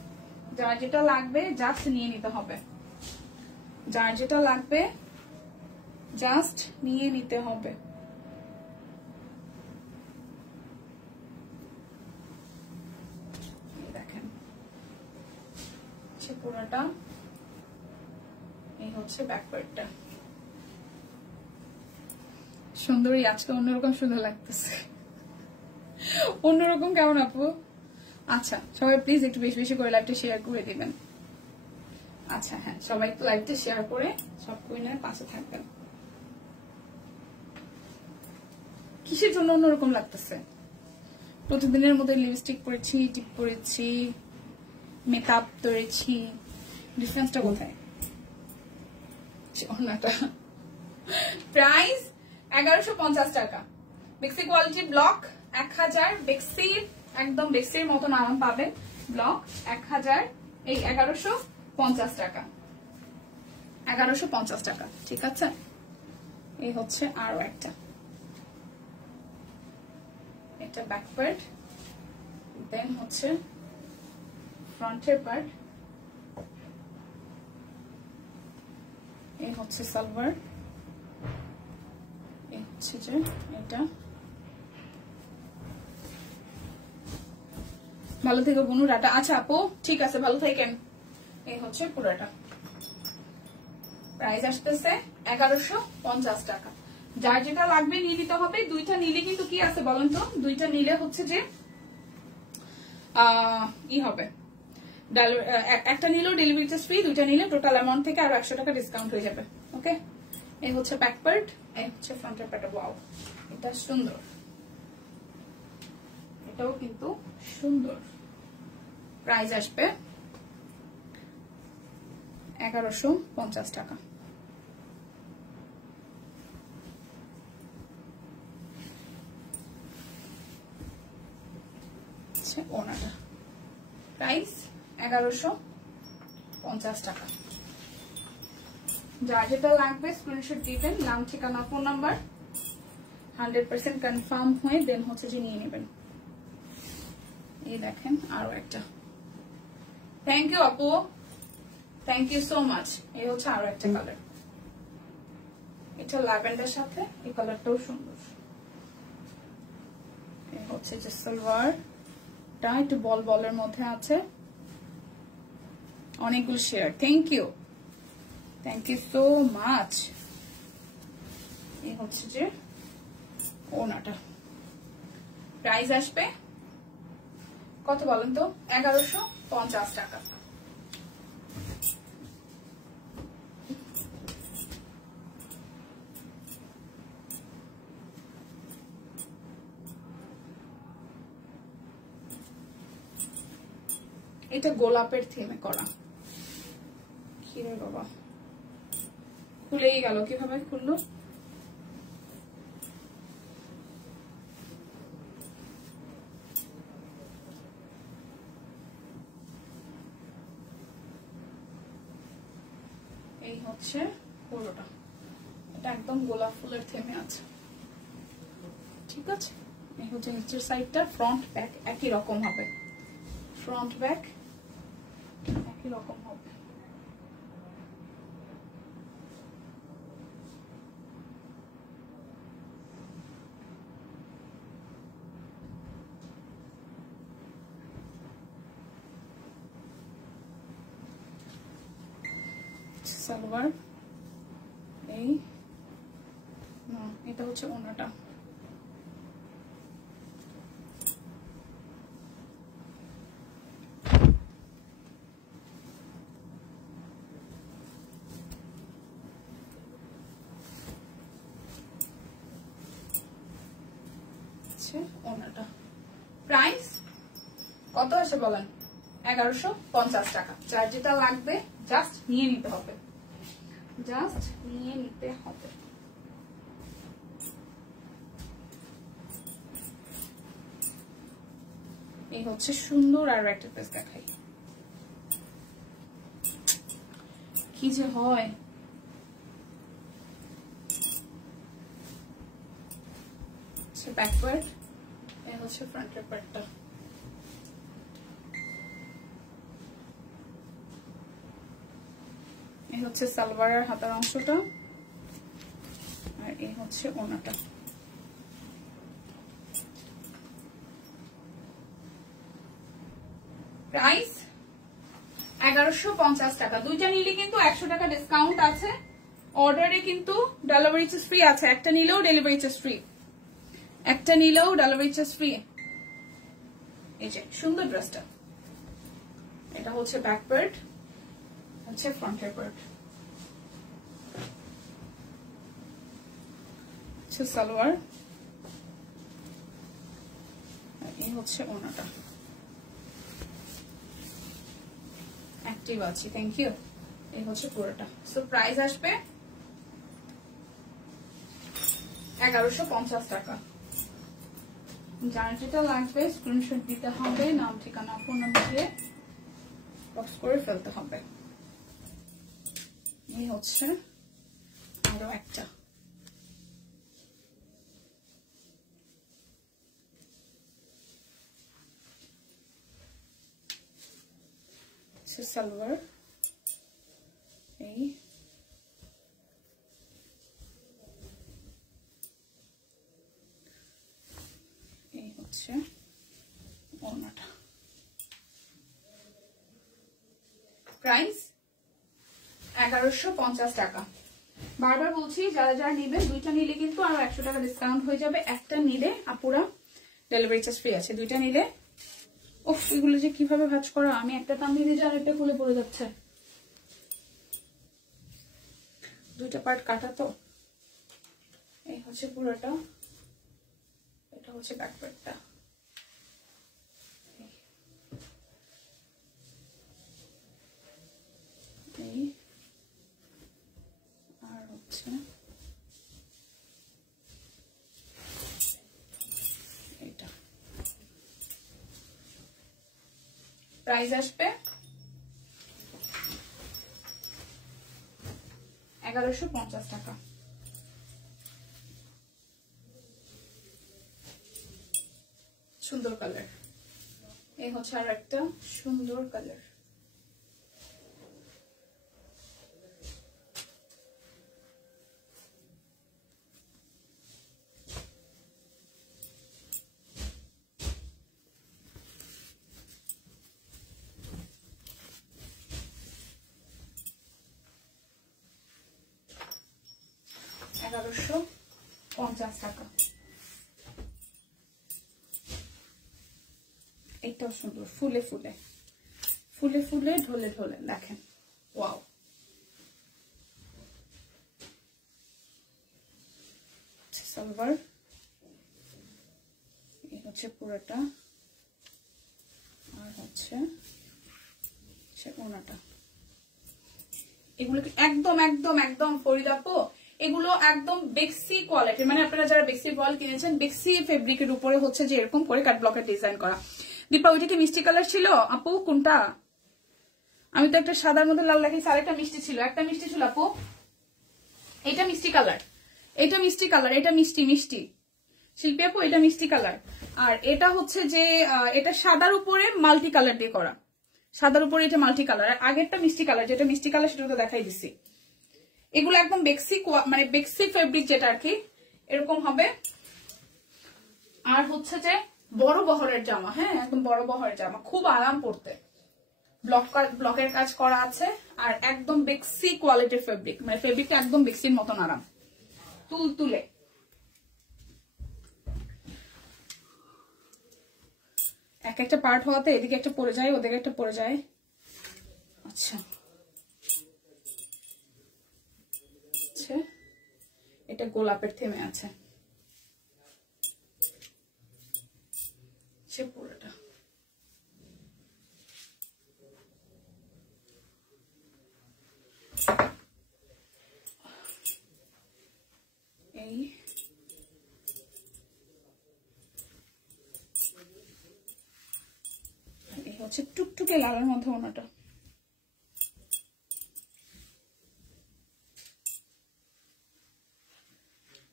যার যেটা লাগবে জাস্ট নিয়ে নিতে হবে, যার যেটা লাগবে জাস্ট নিয়ে নিতে হবে। দেখেন পুরোটা, এই হচ্ছে ব্যাক পার্টটা। সুন্দরী আজকে অন্যরকম সুন্দর লাগতেছে, অন্যরকম কেমন আপু? আচ্ছা সবাই প্লিজ একটু বেশি বেশি করে লাইভটা শেয়ার করে দিবেন। আচ্ছা হ্যাঁ, সবাই একটু লাইভটা শেয়ার করে সব কুইনের পাশে থাকবেন। কিসের জন্য অন্যরকম লাগতেছে? প্রতিদিনের মধ্যে লিপস্টিক পরেছি, টিপ পরেছি, মেকআপ করেছি, ডিফারেন্সটা কোথায়? প্রাইস 1150 টাকা। বেক্সি কোয়ালিটি ব্লক 1000, বেক্সির একদম বেক্সির মতন আরাম পাবেন। ব্লক 1000, এই 1150 টাকা, 1150 টাকা। ঠিক আছে, এই হচ্ছে আরো একটা, এটা ব্যাক পার্ট, দেন হচ্ছে ফ্রন্টের পার্ট, এই হচ্ছে সালোয়ার, এই হচ্ছে যে এটা। ভালো থেকে বনুরাটা। আচ্ছা আপু ঠিক আছে, ভালো থাকেন। এই হচ্ছে পুরোটা। প্রাইস আসতেছে 1150 টাকা। যার যেটা লাগবে নিয়ে নিতে হবে। দুইটা নিলে কিন্তু কি আছে বলেন তো, দুইটা নিলে হচ্ছে যে ই হবে, একটা নিলেও ডেলিভারি চার্জ ফ্রি, দুইটা নিলে টোটাল অ্যামাউন্ট থেকে আরো 100 টাকা ডিসকাউন্ট হয়ে যাবে। ওকে, এই হচ্ছে ব্যাক পার্ট, এই হচ্ছে ফ্রন্টের পার্ট। ওয়াও, এটা সুন্দর, এটাও কিন্তু সুন্দর। প্রাইস আসবে 1150 টাকা। ওনাটা প্রাইস 1150 টাকা। যার যেটা লাগবে স্ক্রিনশট দিবেন, নাম, ঠিকানা, ফোন নাম্বার 100% কনফার্ম হয়ে দেন হচ্ছে যে নিয়ে নেবেন। এই দেখেন আরো একটা। থ্যাংক ইউ আপু, থ্যাংক ইউ সো মাচ। এই হচ্ছে আরো একটা কালার, এটা ল্যাভেন্ডার সাথে এই কালারটাও সুন্দর। এই হচ্ছে যে সালোয়ারটা একটু বল বলের মধ্যে আছে, অনেকগুলো share. Thank you so much. এই হচ্ছে যে ওনাটা। প্রাইস আসবে কত বলেন তো? 1150 টাকা। এটা গোলাপের থিমে করা। কি রে বাবা, খুলেই গেল, কিভাবে খুললো? এই হচ্ছে পুরোটা, এটা একদম গোলাপ ফুলের থেমে আছে। ঠিক আছে, এই হচ্ছে নিচের সাইডটা। ফ্রন্ট ব্যাক একই রকম হবে, ফ্রন্ট ব্যাক একই রকম হবে। সালোয়ার, এই এটা হচ্ছে ওড়নাটা। ওড়নাটা প্রাইস কত আসে বলেন? 1150 টাকা। যার যেটা লাগবে জাস্ট নিয়ে নিতে হবে, জাস্ট নিয়ে নিতে হবে। এই হচ্ছে সুন্দর আর একটা পিস দেখাই, কি যে হয়। ব্যাকওয়ার্ড, এই হচ্ছে ফ্রন্টের পার্টটা। এই হচ্ছে সালোয়ারের হাতার অংশটা, আর এই হচ্ছে ওড়নাটা। প্রাইস 1150 টাকা। দুইটা নিলে কিন্তু 100 টাকা ডিসকাউন্ট আছে। অর্ডারে কিন্তু ডেলিভারি চার্জ ফ্রি আছে, একটা নিলেও ডেলিভারি চার্জ ফ্রি, একটা নিলেও ডেলিভারি চার্জ ফ্রি। এই যে সুন্দর ড্রেসটা, এটা হচ্ছে ব্যাক পার্ট, হচ্ছে ফ্রন্টের পার্ট, হচ্ছে সালোয়ার, আর এই হচ্ছে ওড়নাটা। অ্যাক্টিভ আছি, থ্যাংক ইউ। এই হচ্ছে পুরোটা। সো প্রাইস আসবে 1150 টাকা। যার যেটা লাগবে স্ক্রিনশট দিতে হবে, নাম ঠিকানা ফোন নাম্বার দিয়ে বক্স করে ফেলতে হবে। এই হচ্ছে আরো একটা, সালোয়ার, এই হচ্ছে ওড়নাটা। প্রাইস 1150 টাকা। বারবার বলছি যারা যারা নেবেন, দুইটা নিলে কিন্তু আরো 100 টাকা ডিসকাউন্ট হয়ে যাবে। একটা নিলে আপুরা ডেলিভারি চার্জ ফ্রি আছে, দুইটা নিলে। ওফ, এগুলো যে কিভাবে ভাঁজ করা, আমি একটা টান দিয়ে দিয়েছি আর একটা খুলে পড়ে যাচ্ছে। দুইটা পার্ট কাটা তো। এই হচ্ছে পুরোটা, এটা হচ্ছে ব্যাক পার্টটা। এই আর হচ্ছে এটা। প্রাইস আসবে 1150 টাকা। সুন্দর কালার, এই হচ্ছে আর একটা সুন্দর কালার। $1150 টাকা। এটাও সুন্দর, ফুলে ফুলে ফুলে ফুলে ঢলে ঢলে, দেখেন ওয়াও। সালোয়ার, এই হচ্ছে পুরোটা, আর হচ্ছে ওড়নাটা। এগুলো একদম একদম একদম ফরিদ আপু, এগুলো একদম বেক্সি কোয়ালিটি, মানে আপনারা যারা বেক্সি বল কিনেছেন, বেক্সি ফেব্রিকের উপরে হচ্ছে যে এরকম করে কাট ব্লকের ডিজাইন করা। দীপা, ওইটা কি মিষ্টি কালার ছিল আপু? কোনটা? আমি তো একটা সাদার মধ্যে লাল দেখাইছি, আরেকটা মিষ্টি ছিল, একটা মিষ্টি ছিল আপু। এটা মিষ্টি কালার, এটা মিষ্টি কালার, এটা মিষ্টি মিষ্টি শিল্পী আপু, এটা মিষ্টি কালার। আর এটা হচ্ছে যে এটা সাদার উপরে মাল্টি কালার দিয়ে করা, সাদার উপরে এটা মাল্টি কালার। আর আগেরটা মিষ্টি কালার, যেটা মিষ্টি কালার সেটা তো দেখাই দিচ্ছি। এগুলো একদম বেক্সি, মানে বেক্সি ফেব্রিক যেটা আর কি, এরকম হবে। আর হচ্ছে যে বড় বহরের জামা, হ্যাঁ একদম বড় বহরের জামা, খুব আরাম পড়তে, ব্লকের কাজ করা আছে আর একদম বেক্সি কোয়ালিটির ফেব্রিক, মানে ফেব্রিকটা একদম বেক্সির মতন আরাম, তুলতুলে। এক একটা পার্ট হওয়াতে এদিকে একটা পড়ে যায়, ওদিকে একটা পড়ে যায়। আচ্ছা এটা গোলাপের থেমে আছে সে পুরোটা। এই হচ্ছে টুকটুকে লালের মধ্যে ওনাটা।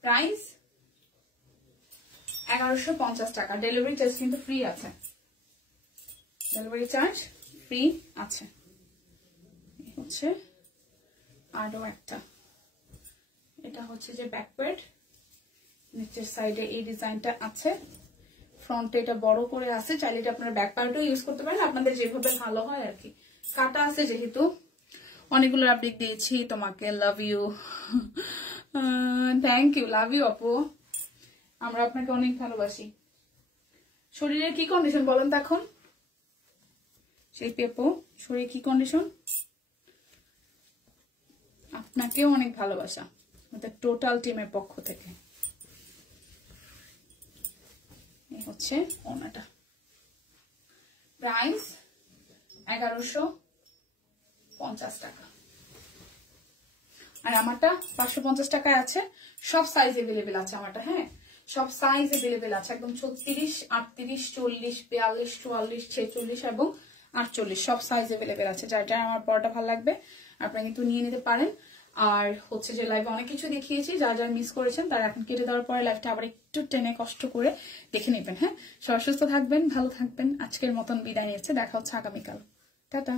প্রাইস 1150 টাকা। ডেলিভারি চার্জ কিন্তু ফ্রি আছে, ডেলিভারি চার্জ ফ্রি আছে। হচ্ছে আরো একটা, এটা হচ্ছে যে ব্যাকওয়ার্ড, নিচের সাইডে এই ডিজাইনটা আছে, ফ্রন্টে এটা বড় করে আছে, চাইলে এটা আপনারা ব্যাক পার্টও ইউজ করতে পারেন, আপনাদের যেভাবে ভালো হয় আর কি। কাটা আছে যেহেতু, অনেকগুলো আপডেট দিয়েছি তোমাকে। Love you, thank you, love you আপু, আমরা আপনাকে অনেক ভালোবাসি। শরীরের কি কন্ডিশন বলেন তো এখন? সেই পেপো শরীর কি কন্ডিশন? আপনাকেও অনেক ভালোবাসা আমাদের টোটাল টিমের পক্ষ থেকে। এই হচ্ছে ওনাটা, প্রাইস 1150 টাকা। আর আমারটা 550 টাকায় আছে, সব সাইজ এভেলেবেল আছে আমারটা। হ্যাঁ, সব সাইজ এভেলেবেল আছে, একদম 36, 38, 40, 42, 44, 46 এবং 48 সব সাইজ এভেলেবেল আছে। যার আমার পরটা ভালো লাগবে আপনারা কিন্তু নিয়ে নিতে পারেন। আর হচ্ছে যে লাইভে অনেক কিছু দেখিয়েছি, যারা মিস করেছেন তারা এখন কেটে দেওয়ার পরে লাইভটা আবার একটু টেনে কষ্ট করে দেখে নেবেন। হ্যাঁ, সবাই সুস্থ থাকবেন, ভালো থাকবেন। আজকের মতন বিদায় নিচ্ছে, দেখা হচ্ছে আগামীকাল। টাটা।